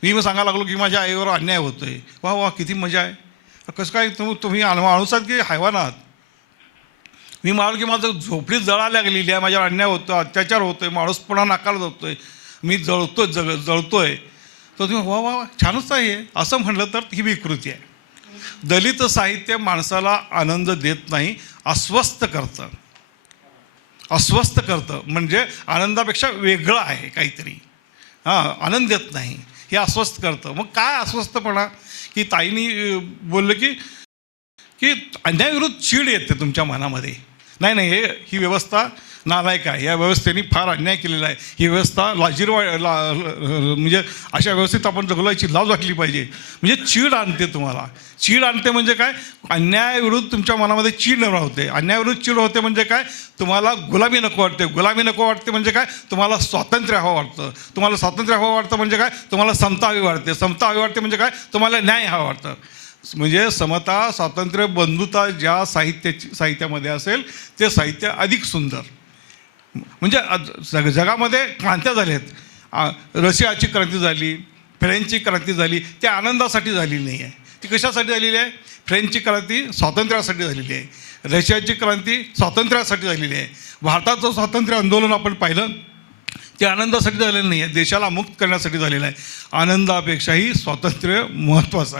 मी सांगायला लागलो की माझ्या आईवर अन्याय होतो आहे, वा वा किती मजा आहे. कसं काय तुम्ही माणूस आहात की हैवान आहात. मी म्हणालो की माझं झोपडीत जळायला लागलेली आहे, माझ्यावर अन्याय होतो, अत्याचार होतो आहे, माणूसपणा नाकारला जातो आहे, मी जळतो आहे, तर तुम्ही वा वा छानच आहे असं म्हटलं तर ही विकृती आहे. दलित साहित्य माणसाला आनंद देत नाही, अस्वस्थ करतं. म्हणजे आनंदापेक्षा वेगळं आहे काहीतरी, आनंद देत नाही, हे अस्वस्थ करतं. मग काय अस्वस्थपणा की ताईंनी बोललं की अन्यायाविरुद्ध चीड येते तुमच्या मनामध्ये. नाही ही व्यवस्था नालायक आहे, या व्यवस्थेने फार अन्याय केलेला आहे, ही व्यवस्था म्हणजे अशा व्यवस्थेत आपण जगलायची लाज वाटली पाहिजे. म्हणजे चीड आणते तुम्हाला. चीड आणते म्हणजे काय, अन्यायाविरुद्ध तुमच्या मनामध्ये चीड निर्माण होते. अन्यायाविरुद्ध चीड होते म्हणजे काय, तुम्हाला गुलामी नको वाटते. गुलामी नको वाटते म्हणजे काय, तुम्हाला स्वातंत्र्य हवं वाटतं. तुम्हाला स्वातंत्र्य हवं वाटतं म्हणजे काय, तुम्हाला समता हवी वाटते. समता हवी वाटते म्हणजे काय, तुम्हाला न्याय हवं वाटतं. म्हणजे समता, स्वातंत्र्य, बंधुता ज्या साहित्यामध्ये असेल ते साहित्य अधिक सुंदर. म्हणजे जगामध्ये क्रांत्या झाल्या आहेत. रशियाची क्रांती झाली, फ्रेंचची क्रांती झाली, ती आनंदासाठी झालेली नाही आहे. ती कशासाठी झालेली आहे? फ्रेंचची क्रांती स्वातंत्र्यासाठी झालेली आहे, रशियाची क्रांती स्वातंत्र्यासाठी झालेली आहे. भारताचं स्वातंत्र्य आंदोलन आपण पाहिलं ते आनंदासाठी झालेलं नाही आहे, देशाला मुक्त करण्यासाठी झालेलं आहे. आनंदापेक्षाही स्वातंत्र्य महत्त्वाचं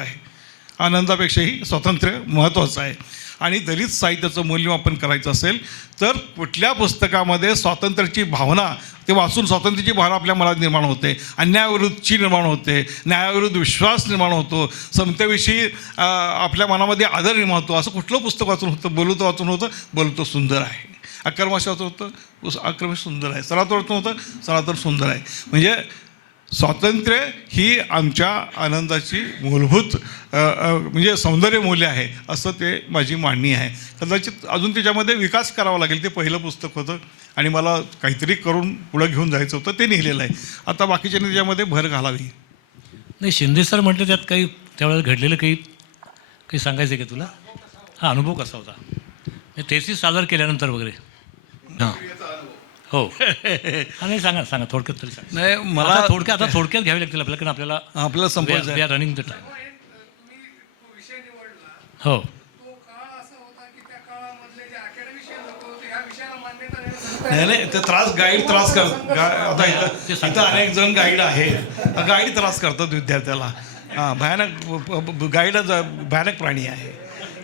आहे. आणि दलित साहित्याचं मूल्यमापन करायचं असेल तर कुठल्या पुस्तकामध्ये स्वातंत्र्याची भावना, ते वाचून स्वातंत्र्याची भावना आपल्या मनात निर्माण होते, अन्यायाविरुद्धची निर्माण होते, न्यायाविरुद्ध विश्वास निर्माण होतो, समतेविषयी आपल्या मनामध्ये आदर निर्माण होतो. असं कुठलं पुस्तक वाचून होतं? बोलतो सुंदर आहे. अकर्माश वाचून होतं, अकर्माश सुंदर आहे. सनातन वाचून होतं, सनातन सुंदर आहे. म्हणजे स्वातंत्र्य ही आमच्या आनंदाची मूलभूत म्हणजे सौंदर्य मूल्य आहे, असं ते माझी मांडणी आहे. कदाचित अजून त्याच्यामध्ये विकास करावा लागेल. ते पहिलं पुस्तक होतं आणि मला काहीतरी करून पुढं घेऊन जायचं होतं, ते लिहिलेलं आहे. आता बाकीच्याने त्याच्यामध्ये भर घालावी. नाही, शिंदे सर म्हटलं त्यात काही त्यावेळेला घडलेलं काही सांगायचं आहे का तुला? हा अनुभव कसा होता थेसिस सादर केल्यानंतर वगैरे? हां हो नाही सांगा थोडक्यात तरी सांगा. नाही मला थोडक्यात घ्यावी लागतील आपल्याकडे, आपल्याला संपवायचं रनिंग द टाइम. हो नाही ते गाईड त्रास करतात. आता इथं अनेक जण गाईड आहेत, गाईड त्रास करतात विद्यार्थ्याला. भयानक भयानक प्राणी आहे.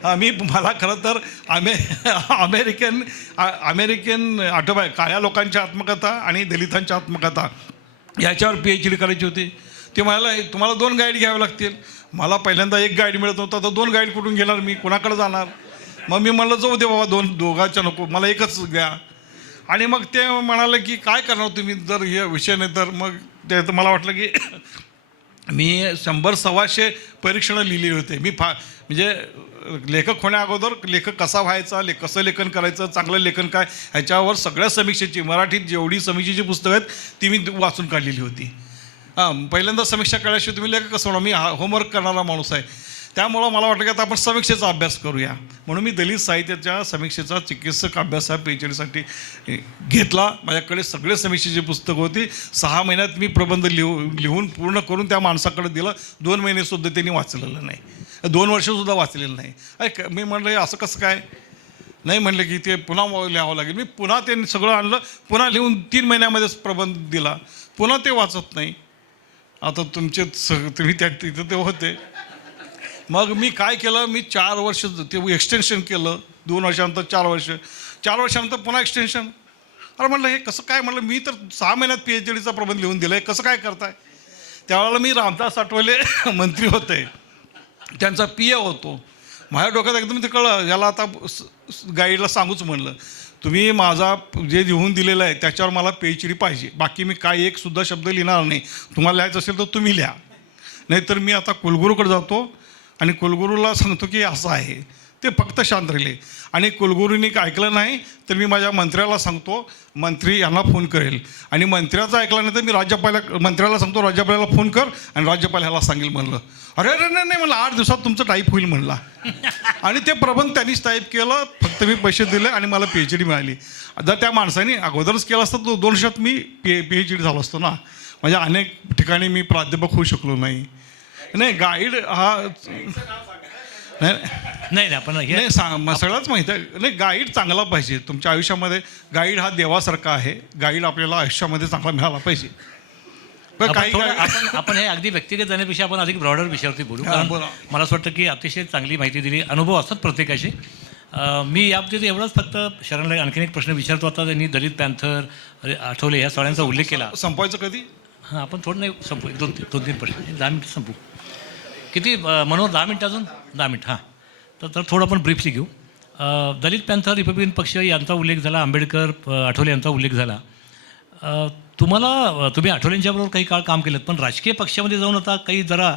मला खरं तर अमेरिकन ऑटोबायो काळ्या लोकांच्या आत्मकथा आणि दलितांच्या आत्मकथा याच्यावर PhD करायची होती. ते म्हणाला तुम्हाला 2 गाईड घ्यावे लागतील. मला पहिल्यांदा 1 गाईड मिळत होता, तर 2 गाईड कुठून घेणार मी, कोणाकडे जाणार? मग मी म्हणलं जाऊ दे बाबा, दोघांच्या नको, मला एकच द्या. आणि मग ते म्हणाले की काय करणार तुम्ही जर हे विषय नाही तर. मग ते मला वाटलं की मी 100-125 परीक्षणं लिहिली होते. मी म्हणजे लेखक होण्याअगोदर लेखक कसा व्हायचा, कसं लेखन करायचं, चांगलं लेखन काय, ह्याच्यावर सगळ्या समीक्षेची मराठीत जेवढी समीक्षेची पुस्तकं आहेत ती मी वाचून काढलेली होती. पहिल्यांदा समीक्षा काढल्याशिवाय तुम्ही लेखक कसं होणार? मी होमवर्क करणारा माणूस आहे. त्यामुळं मला वाटतं की आता आपण समीक्षेचा अभ्यास करूया. म्हणून मी दलित साहित्याच्या समीक्षेचा चिकित्सक अभ्यास हा PhD घेतला. माझ्याकडे सगळे समीक्षेची पुस्तकं होती. 6 महिन्यात मी प्रबंध लिहून पूर्ण करून त्या माणसाकडे दिलं. 2 महिनेसुद्धा त्यांनी वाचलेलं नाही, 2 वर्षसुद्धा वाचलेलं नाही. मी म्हणलं असं कसं काय? नाही म्हणलं की ते पुन्हा लिहावं लागेल. मी पुन्हा त्यांनी सगळं आणलं, पुन्हा लिहून 3 महिन्यामध्येच प्रबंध दिला. पुन्हा ते वाचत नाही. आता तुम्ही तिथं ते होते. मग मी काय केलं, मी 4 वर्ष ते एक्सटेन्शन केलं. 2 वर्षानंतर 4 वर्ष, 4 वर्षानंतर पुन्हा एक्सटेन्शन. अरे म्हणलं हे कसं काय? म्हणलं मी तर 6 महिन्यात PhDचा प्रबंध लिहून दिला आहे, कसं काय करताय? त्यावेळेला मी रामदास आठवले मंत्री होते, त्यांचा PA होतो. माझ्या डोक्यात एकदम ते कळलं, याला आता गाईडला सांगूच म्हणलं, तुम्ही माझा जे लिहून दिलेलं आहे त्याच्यावर मला PhD पाहिजे. बाकी मी काय एक सुद्धा शब्द लिहिणार नाही. तुम्हाला लिहायचं असेल तर तुम्ही लिहा, नाहीतर मी आता कुलगुरूकडे जातो आणि कुलगुरूला सांगतो की असं आहे. ते फक्त शांत राहिले. आणि कुलगुरूंनी ऐकलं नाही तर मी माझ्या मंत्र्याला सांगतो, मंत्री यांना फोन करेल. आणि मंत्र्याचं ऐकलं नाही तर मी मंत्र्याला सांगतो, राज्यपालाला फोन कर आणि राज्यपाल ह्याला सांगेल. म्हणलं अरे नाही म्हणलं 8 दिवसात तुमचं टाईप होईल म्हणला. आणि ते प्रबंध त्यांनीच टाईप केलं. फक्त मी पैसे दिले आणि मला PhD मिळाली. जर त्या माणसाने अगोदरच केलं असतं तर 2 वर्षात मी PhD झालो असतो ना. म्हणजे अनेक ठिकाणी मी प्राध्यापक होऊ शकलो नाही. नाही गाईड हा नाही आपण नाही सगळंच माहीत आहे. नाही गाईड चांगला पाहिजे तुमच्या आयुष्यामध्ये. गाईड हा देवासारखा आहे. गाईड आपल्याला आयुष्यामध्ये चांगला मिळाला पाहिजे. पण काही आपण हे अगदी व्यक्तिगत जाण्यापेक्षा आपण अधिक ब्रॉडर विषयावरती बोलू. कारण बोला. मला असं वाटतं की अतिशय चांगली माहिती दिली. अनुभव असतात प्रत्येकाचे. मी याबाबतीत एवढंच फक्त शरणला आणखीन एक प्रश्न विचारतो. आता त्यांनी दलित पॅन्थर, आठवले ह्या सगळ्यांचा उल्लेख केला. संपवायचं कधी? हां आपण थोडं नाही संपू, 2-3 प्रश्न, 10 मिनिट संपू. किती मनोहर 10 मिनिट अजून 10 मिनिट. हां तर थोडं आपण ब्रीफली घेऊ. दलित पॅन्थर रिपब्लिकन पक्ष यांचा उल्लेख झाला, आंबेडकर, आठवले यांचा उल्लेख झाला. तुम्ही आठवलेंच्याबरोबर काही काळ काम केलं, पण राजकीय पक्षामध्ये जाऊन आता काही जरा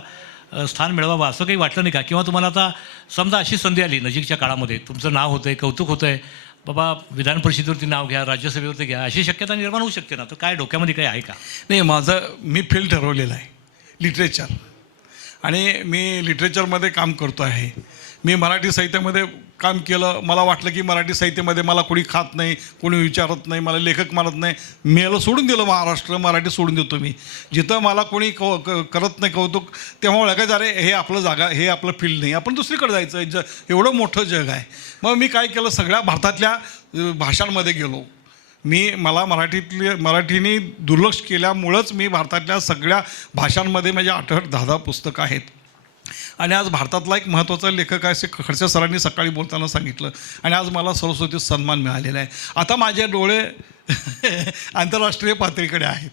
स्थान मिळवावं असं काही वाटलं नाही का? किंवा तुम्हाला आता समजा अशी संधी आली नजीकच्या काळामध्ये, तुमचं नाव होतं आहे, कौतुक होतं आहे, बाबा विधान परिषदेवरती नाव घ्या, राज्यसभेवरती घ्या, अशी शक्यता निर्माण होऊ शकते ना? तर काय डोक्यामध्ये काही आहे का? नाही मी फील्ड ठरवलेलं आहे लिटरेचर. आणि मी लिटरेचरमध्ये काम करतो आहे. मी मराठी साहित्यामध्ये काम केलं. मला वाटलं की मराठी साहित्यामध्ये मला कोणी खात नाही, कोणी विचारत नाही, मला लेखक मानत नाही. मी याला सोडून दिलं. महाराष्ट्र मराठी सोडून देतो मी. जिथं मला कोणी करत नाही कौतुक, तेव्हा ओळखायचं अरे हे आपलं जागा, हे आपलं फील्ड नाही, आपण दुसरीकडे जायचं. एवढं मोठं जग आहे. मग मी काय केलं, सगळ्या भारतातल्या भाषांमध्ये गेलो. मला मराठीने दुर्लक्ष केल्यामुळंच मी भारतातल्या सगळ्या भाषांमध्ये माझे 8-10 पुस्तकं आहेत. आणि आज भारतातला एक महत्त्वाचा लेखक आहे असे खडसे सरांनी सकाळी बोलताना सांगितलं. आणि आज मला सरस्वती सन्मान मिळालेला आहे. आता माझे डोळे आंतरराष्ट्रीय पातळीकडे आहेत.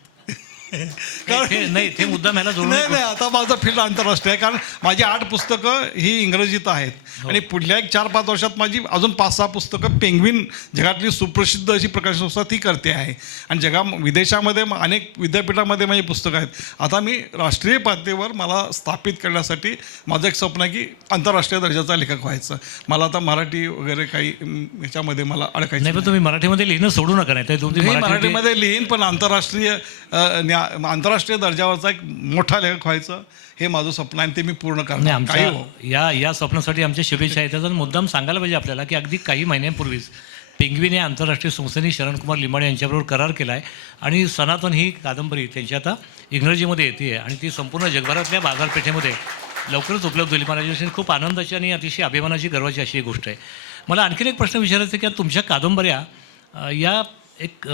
नाही ते मुद्दा मला जोडून नाही आता माझा फील्ड आंतरराष्ट्रीय आहे. कारण माझी 8 पुस्तकं ही इंग्रजीत आहेत. आणि पुढल्या 4-5 वर्षात माझी अजून 5-6 पुस्तकं पेंग्विन जगातली सुप्रसिद्ध अशी प्रकाशन संस्था ती करते आहे. आणि विदेशामध्ये अनेक विद्यापीठामध्ये माझी पुस्तकं आहेत. आता मी राष्ट्रीय पातळीवर मला स्थापित करण्यासाठी माझं एक स्वप्न आहे की आंतरराष्ट्रीय दर्जाचा लेखक व्हायचं. मला आता मराठी वगैरे काही ह्याच्यामध्ये मला अडकायचं नाही. पण तुम्ही मराठीमध्ये लिहिणं सोडू नका. नाही मराठीमध्ये लिहीन, पण आंतरराष्ट्रीय दर्जावरचा एक मोठा लेखक व्हायचं हे माझं स्वप्न आहे. ते मी पूर्ण करणार. आमच्या या स्वप्नासाठी आमच्या शुभेच्छा आहेत. त्याचा मुद्दाम सांगायला पाहिजे आपल्याला की अगदी काही महिन्यांपूर्वीच पेंग्विन या आंतरराष्ट्रीय संस्थेने शरणकुमार लिंबाळे यांच्याबरोबर करार केला आहे. आणि सनातन ही कादंबरी त्यांची आता इंग्रजीमध्ये येते आहे आणि ती संपूर्ण जगभरातल्या बाजारपेठेमध्ये लवकरच उपलब्ध होईल. मला याच्याविषयी खूप आनंदाची आणि अतिशय अभिमानाची, गर्वाची अशी एक गोष्ट आहे. मला आणखीन एक प्रश्न विचारायचा की तुमच्या कादंबऱ्या या एक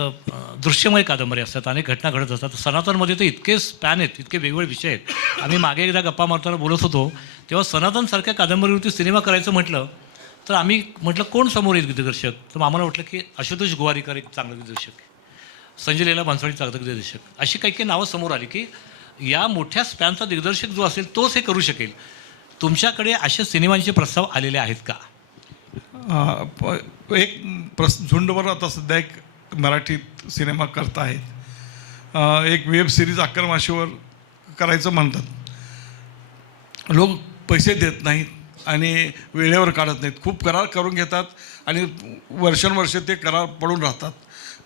दृश्यमय कादंबरी असतात, अनेक घटना घडत असतात. सनातनमध्ये तर इतके स्पॅन आहेत, इतके वेगवेगळे विषय आहेत. आम्ही मागे एकदा गप्पा मारताना बोलत होतो तेव्हा सनातनसारख्या कादंबरीवरती सिनेमा करायचं म्हटलं तर आम्ही म्हटलं कोण समोर येईल दिग्दर्शक? तर आम्हाला वाटलं की आशुतोष गोवारीकर एक चांगला दिग्दर्शक, संजय लीला भन्साळी चांगला दिग्दर्शक, अशी काही काही नावं समोर आली की या मोठ्या स्पॅनचा दिग्दर्शक जो असेल तोच हे करू शकेल. तुमच्याकडे अशा सिनेमांचे प्रस्ताव आलेले आहेत का? एक झुंडवर आता सध्या एक मराठीत सिनेमा करत आहेत. एक वेब सिरीज अक्करमाशीवर करायचं म्हणतात. लोक पैसे देत नाहीत आणि वेळेवर काढत नाहीत. खूप करार करून घेतात आणि वर्षानुवर्षे ते करार पडून राहतात.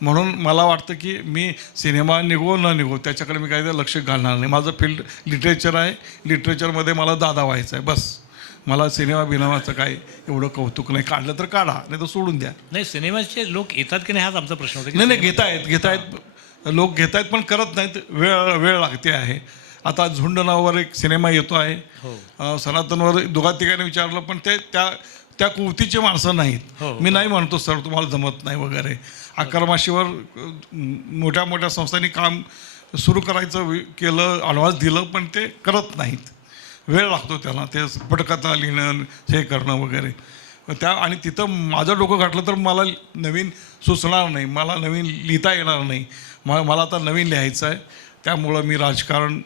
म्हणून मला वाटतं की मी सिनेमा निघो न निघो त्याच्याकडे मी काही लक्ष घालणार नाही. माझं फील्ड लिटरेचर आहे. लिटरेचरमध्ये मला दादा व्हायचं आहे बस. मला सिनेमा बिनेमाचं काय एवढं कौतुक नाही. काढलं तर काढा, नाही तर सोडून द्या. नाही, सिनेमाचे लोक येतात की नाही हाच आमचा प्रश्न होता की नाही घेतायत लोक घेतायत पण करत नाहीत. वेळ लागते आहे. आता झुंड नावावर एक सिनेमा येतो आहे. सनातनवर दोघा तिघांनी विचारलं पण ते त्या कुवतीची माणसं नाहीत. मी नाही म्हणतो सर तुम्हाला जमत नाही वगैरे. अकरमाशीवर मोठ्या मोठ्या संस्थांनी काम सुरू करायचं केलं, ॲडव्हान्स दिलं पण ते करत नाहीत. वेळ लागतो त्याला. ते पटकथा लिहिणं हे करणं वगैरे आणि तिथं माझं डोकं घातलं तर मला नवीन सुचणार नाही, मला नवीन लिहिता येणार नाही. मला आता नवीन लिहायचं आहे. त्यामुळं मी राजकारण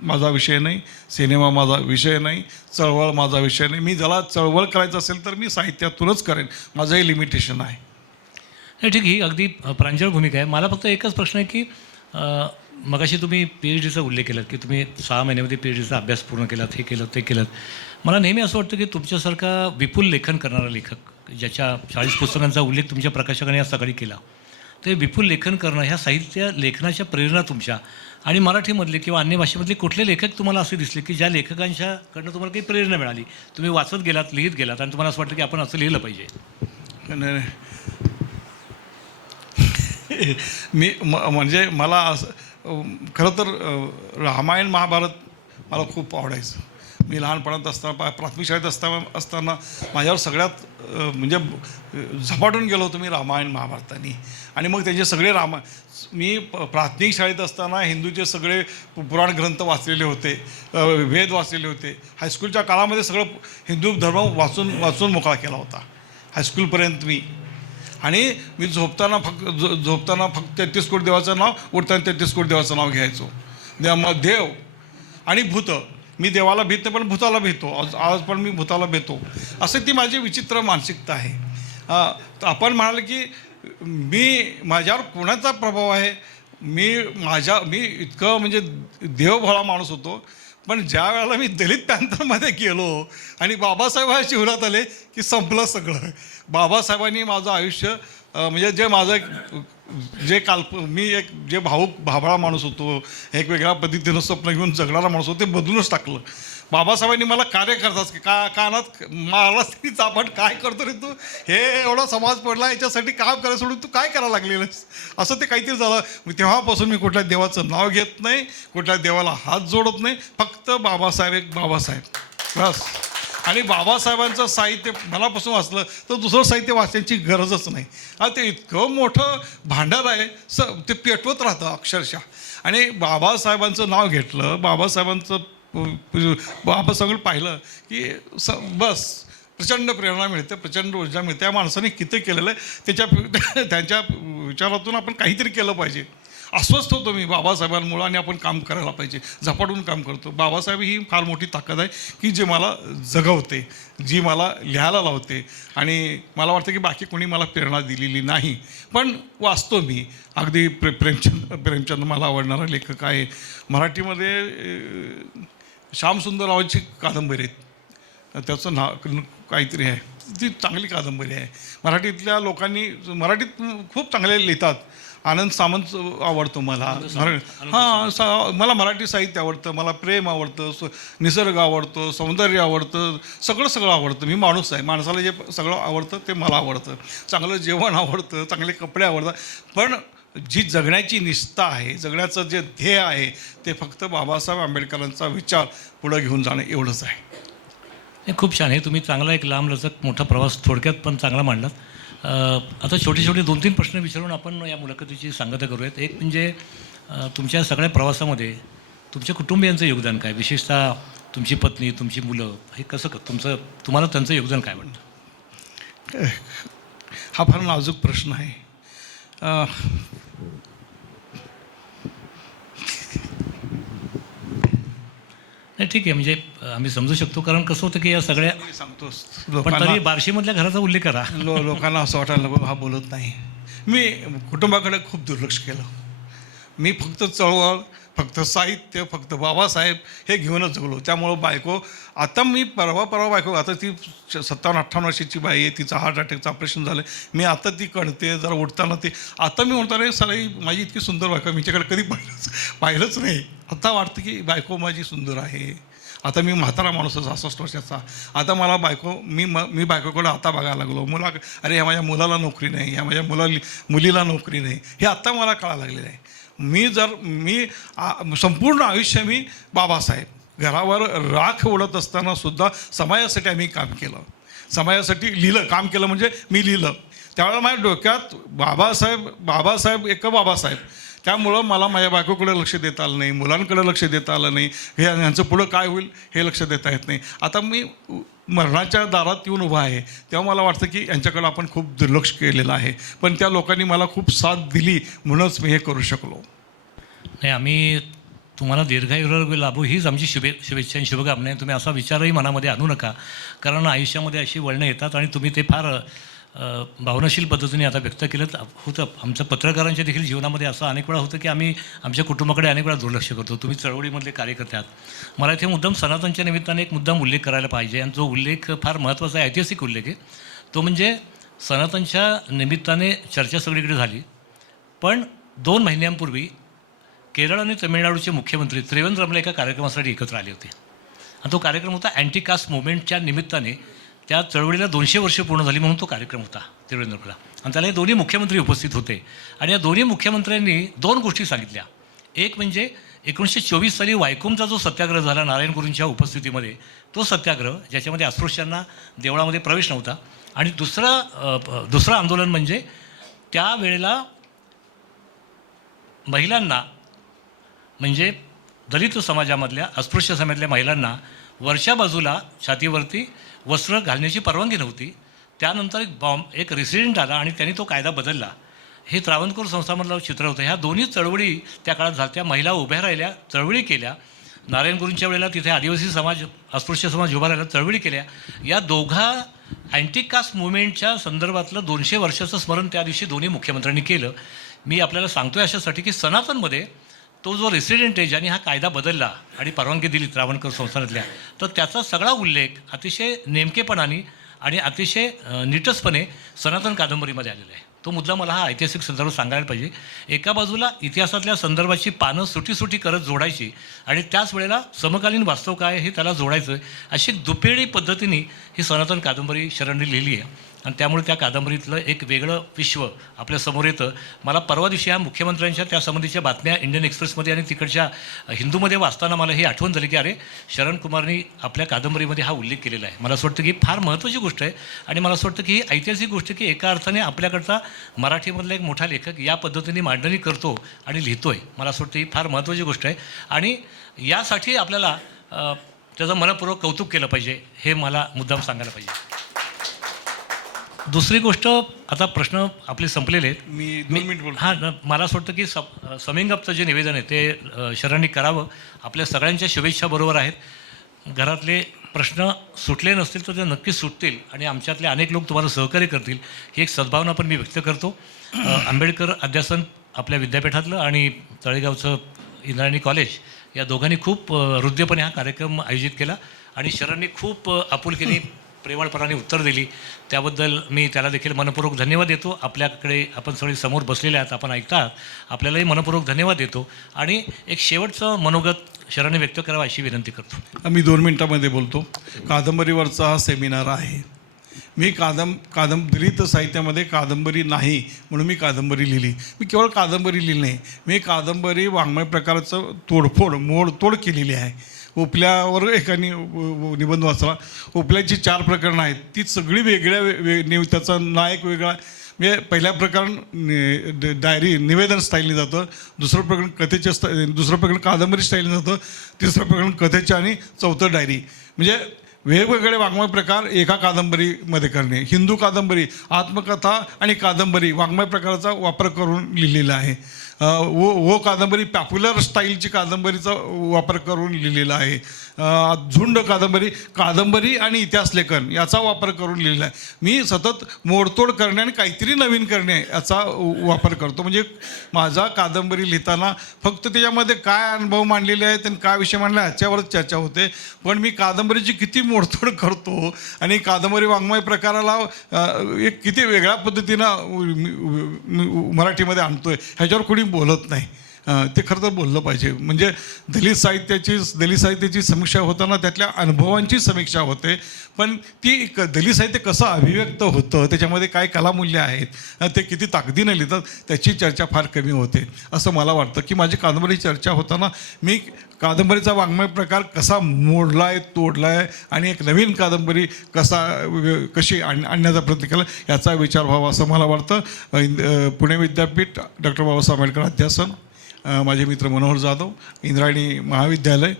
माझा विषय नाही, सिनेमा माझा विषय नाही, चळवळ माझा विषय नाही. मी ज्याला चळवळ करायचं असेल तर मी साहित्यातूनच करेन. माझंही लिमिटेशन आहे. नाही ठीक, ही अगदी प्रांजळ भूमिका आहे. मला फक्त एकच प्रश्न आहे की मगाशी तुम्ही PhDचा उल्लेख केलात की तुम्ही 6 महिन्यामध्ये PhDचा अभ्यास पूर्ण केलात, हे केलं ते केलं. मला नेहमी असं वाटतं की तुमच्यासारखा विपुल लेखन करणारा लेखक, ज्याच्या 40 पुस्तकांचा उल्लेख तुमच्या प्रकाशकाने आज सकाळी केला, ते विपुल लेखन करणं, ह्या साहित्य लेखनाच्या प्रेरणा तुमच्या आणि मराठीमधले किंवा अन्य भाषेमधले कुठले लेखक तुम्हाला असे दिसले की ज्या लेखकांच्याकडनं तुम्हाला काही प्रेरणा मिळाली, तुम्ही वाचत गेलात, लिहित गेलात आणि तुम्हाला असं वाटतं की आपण असं लिहिलं पाहिजे? मी म्हणजे मला असं खरं तर रामायण महाभारत मला खूप आवडायचं. मी लहानपणात असताना प्राथमिक शाळेत असताना माझ्यावर सगळ्यात म्हणजे झपाटून गेलो होतो मी रामायण महाभारतानी. आणि मग त्याचे सगळे मी प्राथमिक शाळेत असताना हिंदूचे सगळे पुराण ग्रंथ वाचलेले होते, वेद वाचलेले होते. हायस्कूलच्या काळामध्ये सगळं हिंदू धर्म वाचून मोकळा केला होता हायस्कूलपर्यंत मी. आणि मी झोपताना फक्त 33 कोटी देवाचं नाव, उठताना 33 कोटी देवाचं नाव घ्यायचो. देव आणि भूत. मी देवाला भीत नाही पण भूताला भीतो. आज पण मी भूताला भीतो. असं ती माझी विचित्र मानसिकता आहे. आपण म्हणाल की माझ्यावर कोणाचा प्रभाव आहे? मी इतकं म्हणजे देवभोळा माणूस होतो. पण ज्या वेळेला मी दलित पॅन्थरमध्ये गेलो आणि बाबासाहेब शिवरात आले की संपलं सगळं. बाबासाहेबांनी माझं आयुष्य म्हणजे जे भावूक भाबळा माणूस होतो, एक वेगळ्या पद्धतीनं स्वप्न घेऊन जगणारा माणूस होतो, ते बदलूनच टाकलं. बाबासाहेबांनी मला कार्य करतात की कानात मारला तरी आपण काय करतो रे तू, हे एवढा समाज पडला याच्यासाठी काम करायला सोडून तू काय करायला लागलेलंस, असं ते काहीतरी झालं. तेव्हापासून मी कुठल्या देवाचं नाव घेत नाही, कुठल्या देवाला हात जोडत नाही. फक्त बाबासाहेब एक बाबासाहेब बस. आणि बाबासाहेबांचं साहित्य मनापासून वाचलं तर दुसरं साहित्य वाचण्याची गरजच नाही. ते इतकं मोठं भांडार आहे, ते पेटवत राहतं अक्षरशः. आणि बाबासाहेबांचं नाव घेतलं, बाबासाहेबांचं पाहिलं की बस प्रचंड प्रेरणा मिळते, प्रचंड ऊर्जा मिळते. त्या माणसाने किती केलेलं आहे त्यांच्या विचारातून आपण काहीतरी केलं पाहिजे. अस्वस्थ होतो मी बाबासाहेबांमुळं आणि आपण काम करायला पाहिजे, झपाटून काम करतो. बाबासाहेब ही फार मोठी ताकद आहे की जे मला जगवते, जी मला लिहायला लावते. आणि मला वाटतं की बाकी कोणी मला प्रेरणा दिलेली नाही. पण वाचतो मी. अगदी प्रेमचंद मला आवडणारा लेखक आहे. मराठीमध्ये श्यामसुंदररावांची कादंबरी आहे, त्याचं नाव काहीतरी आहे, ती चांगली कादंबरी आहे. मराठीतल्या लोकांनी मराठीत खूप चांगले लिहितात. आनंद सामंत आवडतो मला. मला मराठी साहित्य आवडतं, मला प्रेम आवडतं, निसर्ग आवडतो, सौंदर्य आवडतं, सगळं आवडतं. मी माणूस आहे, माणसाला जे सगळं आवडतं ते मला आवडतं. चांगलं जेवण आवडतं, चांगले कपडे आवडतात. पण जी जगण्याची निष्ठा आहे, जगण्याचं जे ध्येय आहे ते फक्त बाबासाहेब आंबेडकरांचा विचार पुढं घेऊन जाणं एवढंच आहे. हे खूप छान आहे. तुम्ही चांगला एक लांबलचक मोठा प्रवास थोडक्यात पण चांगला मांडलात. आता छोटे 2-3 प्रश्न विचारून आपण या मुलाखतीची सांगता करूयात. एक म्हणजे तुमच्या सगळ्या प्रवासामध्ये तुमच्या कुटुंबियांचं योगदान काय, विशेषतः तुमची पत्नी, तुमची मुलं, हे कसं तुम्हाला त्यांचं योगदान काय वाटतं? हा फार नाजूक प्रश्न आहे. नाही ठीक आहे, म्हणजे आम्ही समजू शकतो. कारण कसं होतं की या सगळ्या सांगतोस पण तरी बार्शीमधल्या घराचा उल्लेख करा. लोकांना असं वाटायला नको हा बोलत नाही. मी कुटुंबाकडे खूप दुर्लक्ष केलं. मी फक्त चळवळ, फक्त साहित्य, फक्त बाबासाहेब हे घेऊनच जगलो. त्यामुळं बायको, आता मी परवा बायको, आता ती 57-58 वर्षाची बाई आहे, तिचं हार्ट अटॅकचं ऑपरेशन झालं. मी आता ती कणते, जरा उठताना ते, आता मी म्हणतो रे साली माझी इतकी सुंदर बायको मी तिच्याकडे कधी पाहिलंच नाही. आता वाटतं की बायको माझी सुंदर आहे. आता मी म्हातारा माणूसच 66 वर्षाचा. आता मला मी बायकोकडे आता बघायला लागलो. अरे ह्या माझ्या मुलाला नोकरी नाही, ह्या माझ्या मुलीला नोकरी नाही, हे आत्ता मला कळायला लागलेलं आहे. संपूर्ण आयुष्य मी बाबासाहेब घरावर राख उडत असताना सुद्धा समाजासाठी आम्ही काम केलं, समाजासाठी लिहिलं, काम केलं म्हणजे मी लिहिलं. त्यावेळेला माझ्या डोक्यात बाबासाहेब एक बाबासाहेब. त्यामुळं मला माझ्या बायकोकडे लक्ष देता आलं नाही, मुलांकडे लक्ष देता आलं नाही, ह्यांचं पुढं काय होईल हे लक्ष देता येत नाही. आता मी मरणाच्या दारात येऊन उभा आहे, तेव्हा मला वाटतं की यांच्याकडं आपण खूप दुर्लक्ष केलेलं आहे. पण त्या लोकांनी मला खूप साथ दिली म्हणूनच मी हे करू शकलो. नाही, आम्ही तुम्हाला दीर्घायुर्ग लाभो हीच आमची शुभेच्छा आणि शुभकामना आहे. तुम्ही असा विचारही मनामध्ये आणू नका, कारण आयुष्यामध्ये अशी वळणं येतात आणि तुम्ही ते फार भावनाशील पद्धतीने आता व्यक्त केलं होतं. आमचं पत्रकारांच्या देखील जीवनामध्ये असं अनेक वेळा होतं की आम्ही आमच्या कुटुंबाकडे अनेक वेळा दुर्लक्ष करतो. तुम्ही चळवळीमधले कार्यकर्ते आहात. मला इथे मुद्दाम सनातनच्या निमित्ताने एक मुद्दाम उल्लेख करायला पाहिजे, आणि जो उल्लेख फार महत्त्वाचा आहे, ऐतिहासिक उल्लेख आहे. तो म्हणजे सनातनच्या निमित्ताने चर्चा सगळीकडे झाली, पण 2 महिन्यांपूर्वी केरळ आणि तमिळनाडूचे मुख्यमंत्री त्रिवेंद्रमला एका कार्यक्रमासाठी एकत्र आले होते. आणि तो कार्यक्रम होता अँटी कास्ट मुवमेंटच्या निमित्ताने. त्या चळवळीला 200 वर्ष पूर्ण झाली म्हणून तो कार्यक्रम होता त्रिवेंद्रमला, आणि त्याला हे दोन्ही मुख्यमंत्री उपस्थित होते. आणि या दोन्ही मुख्यमंत्र्यांनी 2 गोष्टी सांगितल्या. एक म्हणजे 1924 साली वायकोमचा जो सत्याग्रह झाला नारायण गुरूंच्या उपस्थितीमध्ये, तो सत्याग्रह ज्याच्यामध्ये अस्पृश्यांना देवळामध्ये प्रवेश नव्हता. आणि दुसरं आंदोलन म्हणजे त्यावेळेला महिलांना, म्हणजे दलित समाजामधल्या अस्पृश्य समाजातल्या महिलांना वरच्या बाजूला छातीवरती वस्त्र घालण्याची परवानगी नव्हती. त्यानंतर एक रेसिडेंट आला आणि त्यांनी तो कायदा बदलला. हे त्रावणकोर संस्थामधलं चित्र होतं. ह्या दोन्ही चळवळी त्या काळात झाल्या. महिला उभ्या राहिल्या, चळवळी केल्या. नारायण गुरूंच्या वेळेला तिथे आदिवासी समाज, अस्पृश्य समाज उभा राहिला, चळवळी केल्या. या दोघा अँटी कास्ट मुवमेंटच्या संदर्भातलं 200 वर्षाचं स्मरण त्या दिवशी दोन्ही मुख्यमंत्र्यांनी केलं. मी आपल्याला सांगतोय अशासाठी की सनातनमध्ये तो जो रेसिडेंट आहे ज्यांनी हा कायदा बदलला आणि परवानगी दिली त्रावणकोर संस्थानातल्या, तर त्याचा सगळा उल्लेख अतिशय नेमकेपणाने आणि अतिशय नीटसपणे सनातन कादंबरीमध्ये आलेला आहे. तो मुद्दा मला हा ऐतिहासिक संदर्भ सांगायला पाहिजे. एका बाजूला इतिहासातल्या संदर्भाची पानं सुटी करत जोडायची, आणि त्याच वेळेला समकालीन वास्तव काय हे त्याला जोडायचं, अशी दुपेरी पद्धतीने ही सनातन कादंबरी शरणनी लिहिली आहे. आणि त्यामुळे त्या कादंबरीतलं एक वेगळं विश्व आपल्यासमोर येतं. मला परवा दिवशी ह्या मुख्यमंत्र्यांच्या त्यासंबंधीच्या बातम्या इंडियन एक्सप्रेसमध्ये आणि तिकडच्या हिंदूमध्ये वाचताना मला ही आठवण झाली की अरे, शरण कुमारनी आपल्या कादंबरीमध्ये हा उल्लेख केलेला आहे. मला असं वाटतं की फार महत्त्वाची गोष्ट आहे, आणि मला असं वाटतं की ही ऐतिहासिक गोष्ट की एका अर्थाने आपल्याकडचा मराठीमधला एक मोठा लेखक या पद्धतीने मांडणी करतो आणि लिहितो आहे. मला असं वाटतं ही फार महत्त्वाची गोष्ट आहे, आणि यासाठी आपल्याला त्याचं मनपूर्वक कौतुक केलं पाहिजे, हे मला मुद्दाम सांगायला पाहिजे. दुसरी गोष्ट, आता प्रश्न आपले संपलेले आहेत. मी 2 मिनिट बोलतो. हां, मला असं वाटतं की समिंग अपचं जे निवेदन आहे ते शरणनी करावं. आपल्या सगळ्यांच्या शुभेच्छा बरोबर आहेत. घरातले प्रश्न सुटले नसतील तर ते नक्कीच सुटतील, आणि आमच्यातले अनेक लोक तुम्हाला सहकार्य करतील, ही एक सद्भावना पण मी व्यक्त करतो. आंबेडकर अध्यासन आपल्या विद्यापीठातलं आणि तळेगावचं इंद्रायणी कॉलेज या दोघांनी खूप हृदयपणे हा कार्यक्रम आयोजित केला, आणि शरणनी खूप आपुलकीने प्रेमळपणाने उत्तर दिली. त्याबद्दल मी त्याला देखील मनपूर्वक धन्यवाद देतो. आपल्याकडे आपण सगळे समोर बसलेले आहात, आपण ऐकतात, आपल्यालाही मनपूर्वक धन्यवाद देतो. आणि एक शेवटचं मनोगत शरणने व्यक्त करावं अशी विनंती करतो. मी 2 मिनिटामध्ये बोलतो. कादंबरीवरचा हा सेमिनार आहे. मी दलित साहित्यामध्ये कादंबरी नाही म्हणून मी कादंबरी लिहिली. मी केवळ कादंबरी लिहिली नाही, मी कादंबरी वाङ्मय प्रकारचं मोडतोड केलेली आहे. उपल्यावर एकाने निबंध वाचला. उपल्याची 4 प्रकरणं आहेत, ती सगळी वेगळ्या त्याचा नायक वेगळा. म्हणजे पहिल्या प्रकरण डायरी निवेदन स्टाईलने जातं, दुसरं प्रकरण कादंबरी स्टाईलने जातं, तिसरं प्रकरण कथेचे, आणि चौथं डायरी. म्हणजे वेगवेगळे वाङ्मय प्रकार एका कादंबरीमध्ये करणे. हिंदू कादंबरी, आत्मकथा आणि कादंबरी वाङ्मय प्रकाराचा वापर करून लिहिलेला आहे. वो कादंबरी पॉप्युलर स्टाईलची कादंबरीचा वापर करून लिहिलेला आहे. झुंड कादंबरी आणि इतिहास लेखन याचा वापर करून लिहिलेला आहे. मी सतत मोडतोड करणे आणि काहीतरी नवीन करणे याचा वापर करतो. म्हणजे माझा कादंबरी लिहिताना फक्त त्याच्यामध्ये काय अनुभव मांडलेले आहेत आणि काय विषय मांडला ह्याच्यावरच चर्चा होते. पण मी कादंबरीची किती मोडतोड करतो आणि कादंबरी वाङ्मय प्रकाराला एक किती वेगळ्या पद्धतीनं मराठीमध्ये आणतोय ह्याच्यावर कोणी बोलत नाही. ते खरं तर बोललं पाहिजे. म्हणजे दलित साहित्याची समीक्षा होताना त्यातल्या अनुभवांची समीक्षा होते. पण ती दलित साहित्य कसं अभिव्यक्त होतं, त्याच्यामध्ये काय कलामूल्य आहेत, ते किती ताकदीनं लिहितात त्याची चर्चा फार कमी होते असं मला वाटतं. की माझी कादंबरी चर्चा होताना मी कादंबरीचा वाङ्मय प्रकार कसा मोडला आहे, तोडला आहे आणि एक नवीन कादंबरी कशी आणण्याचा प्रयत्न केला याचा विचार व्हावा असं मला वाटतं. पुणे विद्यापीठ डॉक्टर बाबासाहेब आंबेडकर अध्यासन, माझे मित्र मनोहर जाधव, इंद्रायणी महाविद्यालय,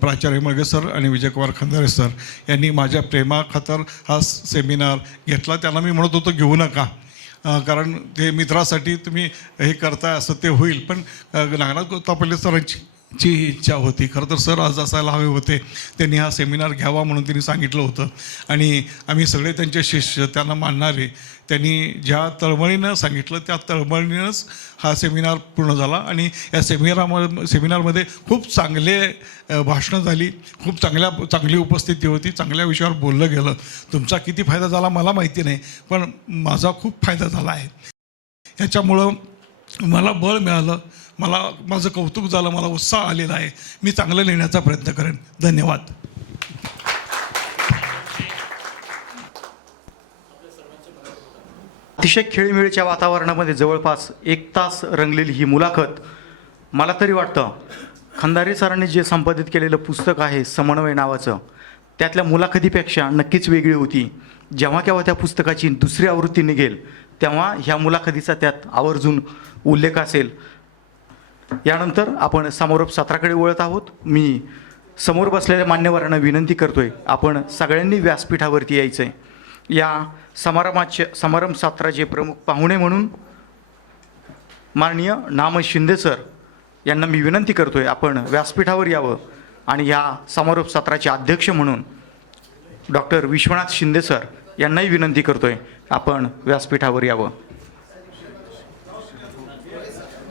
प्राचार्य मळगे सर आणि विजयकुमार खंदारे सर यांनी माझ्या प्रेमाखातर हा सेमिनार घेतला. त्यांना मी म्हणत होतो घेऊ नका, कारण ते मित्रासाठी तुम्ही हे करताय असं ते होईल. पण नागनाथ कोत्तापल्ले सरांची ही इच्छा होती. खरं तर सर आज असायला हवे होते. त्यांनी हा सेमिनार घ्यावा म्हणून त्यांनी सांगितलं होतं आणि आम्ही सगळे त्यांचे शिष्य, त्यांना मानणारे, त्यांनी ज्या तळमळीनं सांगितलं त्या तळमळीनंच हा सेमिनार पूर्ण झाला. आणि या सेमिनारमध्ये खूप चांगले भाषणं झाली, खूप चांगली उपस्थिती होती, चांगल्या विषयावर बोललं गेलं. तुमचा किती फायदा झाला मला माहिती नाही, पण माझा खूप फायदा झाला आहे. ह्याच्यामुळं मला बळ मिळालं, माझं कौतुक झालं, मला उत्साह आलेला आहे. मी चांगलं लिहिण्याचा प्रयत्न करेन. धन्यवाद. अतिशय खेळीमेळीच्या वातावरणामध्ये जवळपास 1 तास रंगलेली ही मुलाखत, मला तरी वाटतं खंदारे सरांनी जे संपादित केलेलं पुस्तक आहे समन्वय नावाचं, त्यातल्या मुलाखतीपेक्षा नक्कीच वेगळी होती. जेव्हा केव्हा त्या पुस्तकाची दुसरी आवृत्ती निघेल तेव्हा ह्या मुलाखतीचा त्यात आवर्जून उल्लेख असेल. यानंतर आपण समारोप सत्राकडे वळत आहोत. मी समोर बसलेल्या मान्यवरांना विनंती करतोय, आपण सगळ्यांनी व्यासपीठावरती यायचं आहे. या समारंभ सत्राचे प्रमुख पाहुणे म्हणून माननीय नाम शिंदे सर यांना मी विनंती करतोय, आपण व्यासपीठावर यावं. आणि या समारोप सत्राचे अध्यक्ष म्हणून डॉक्टर विश्वनाथ शिंदे सर यांनाही विनंती करतोय, आपण व्यासपीठावर यावं.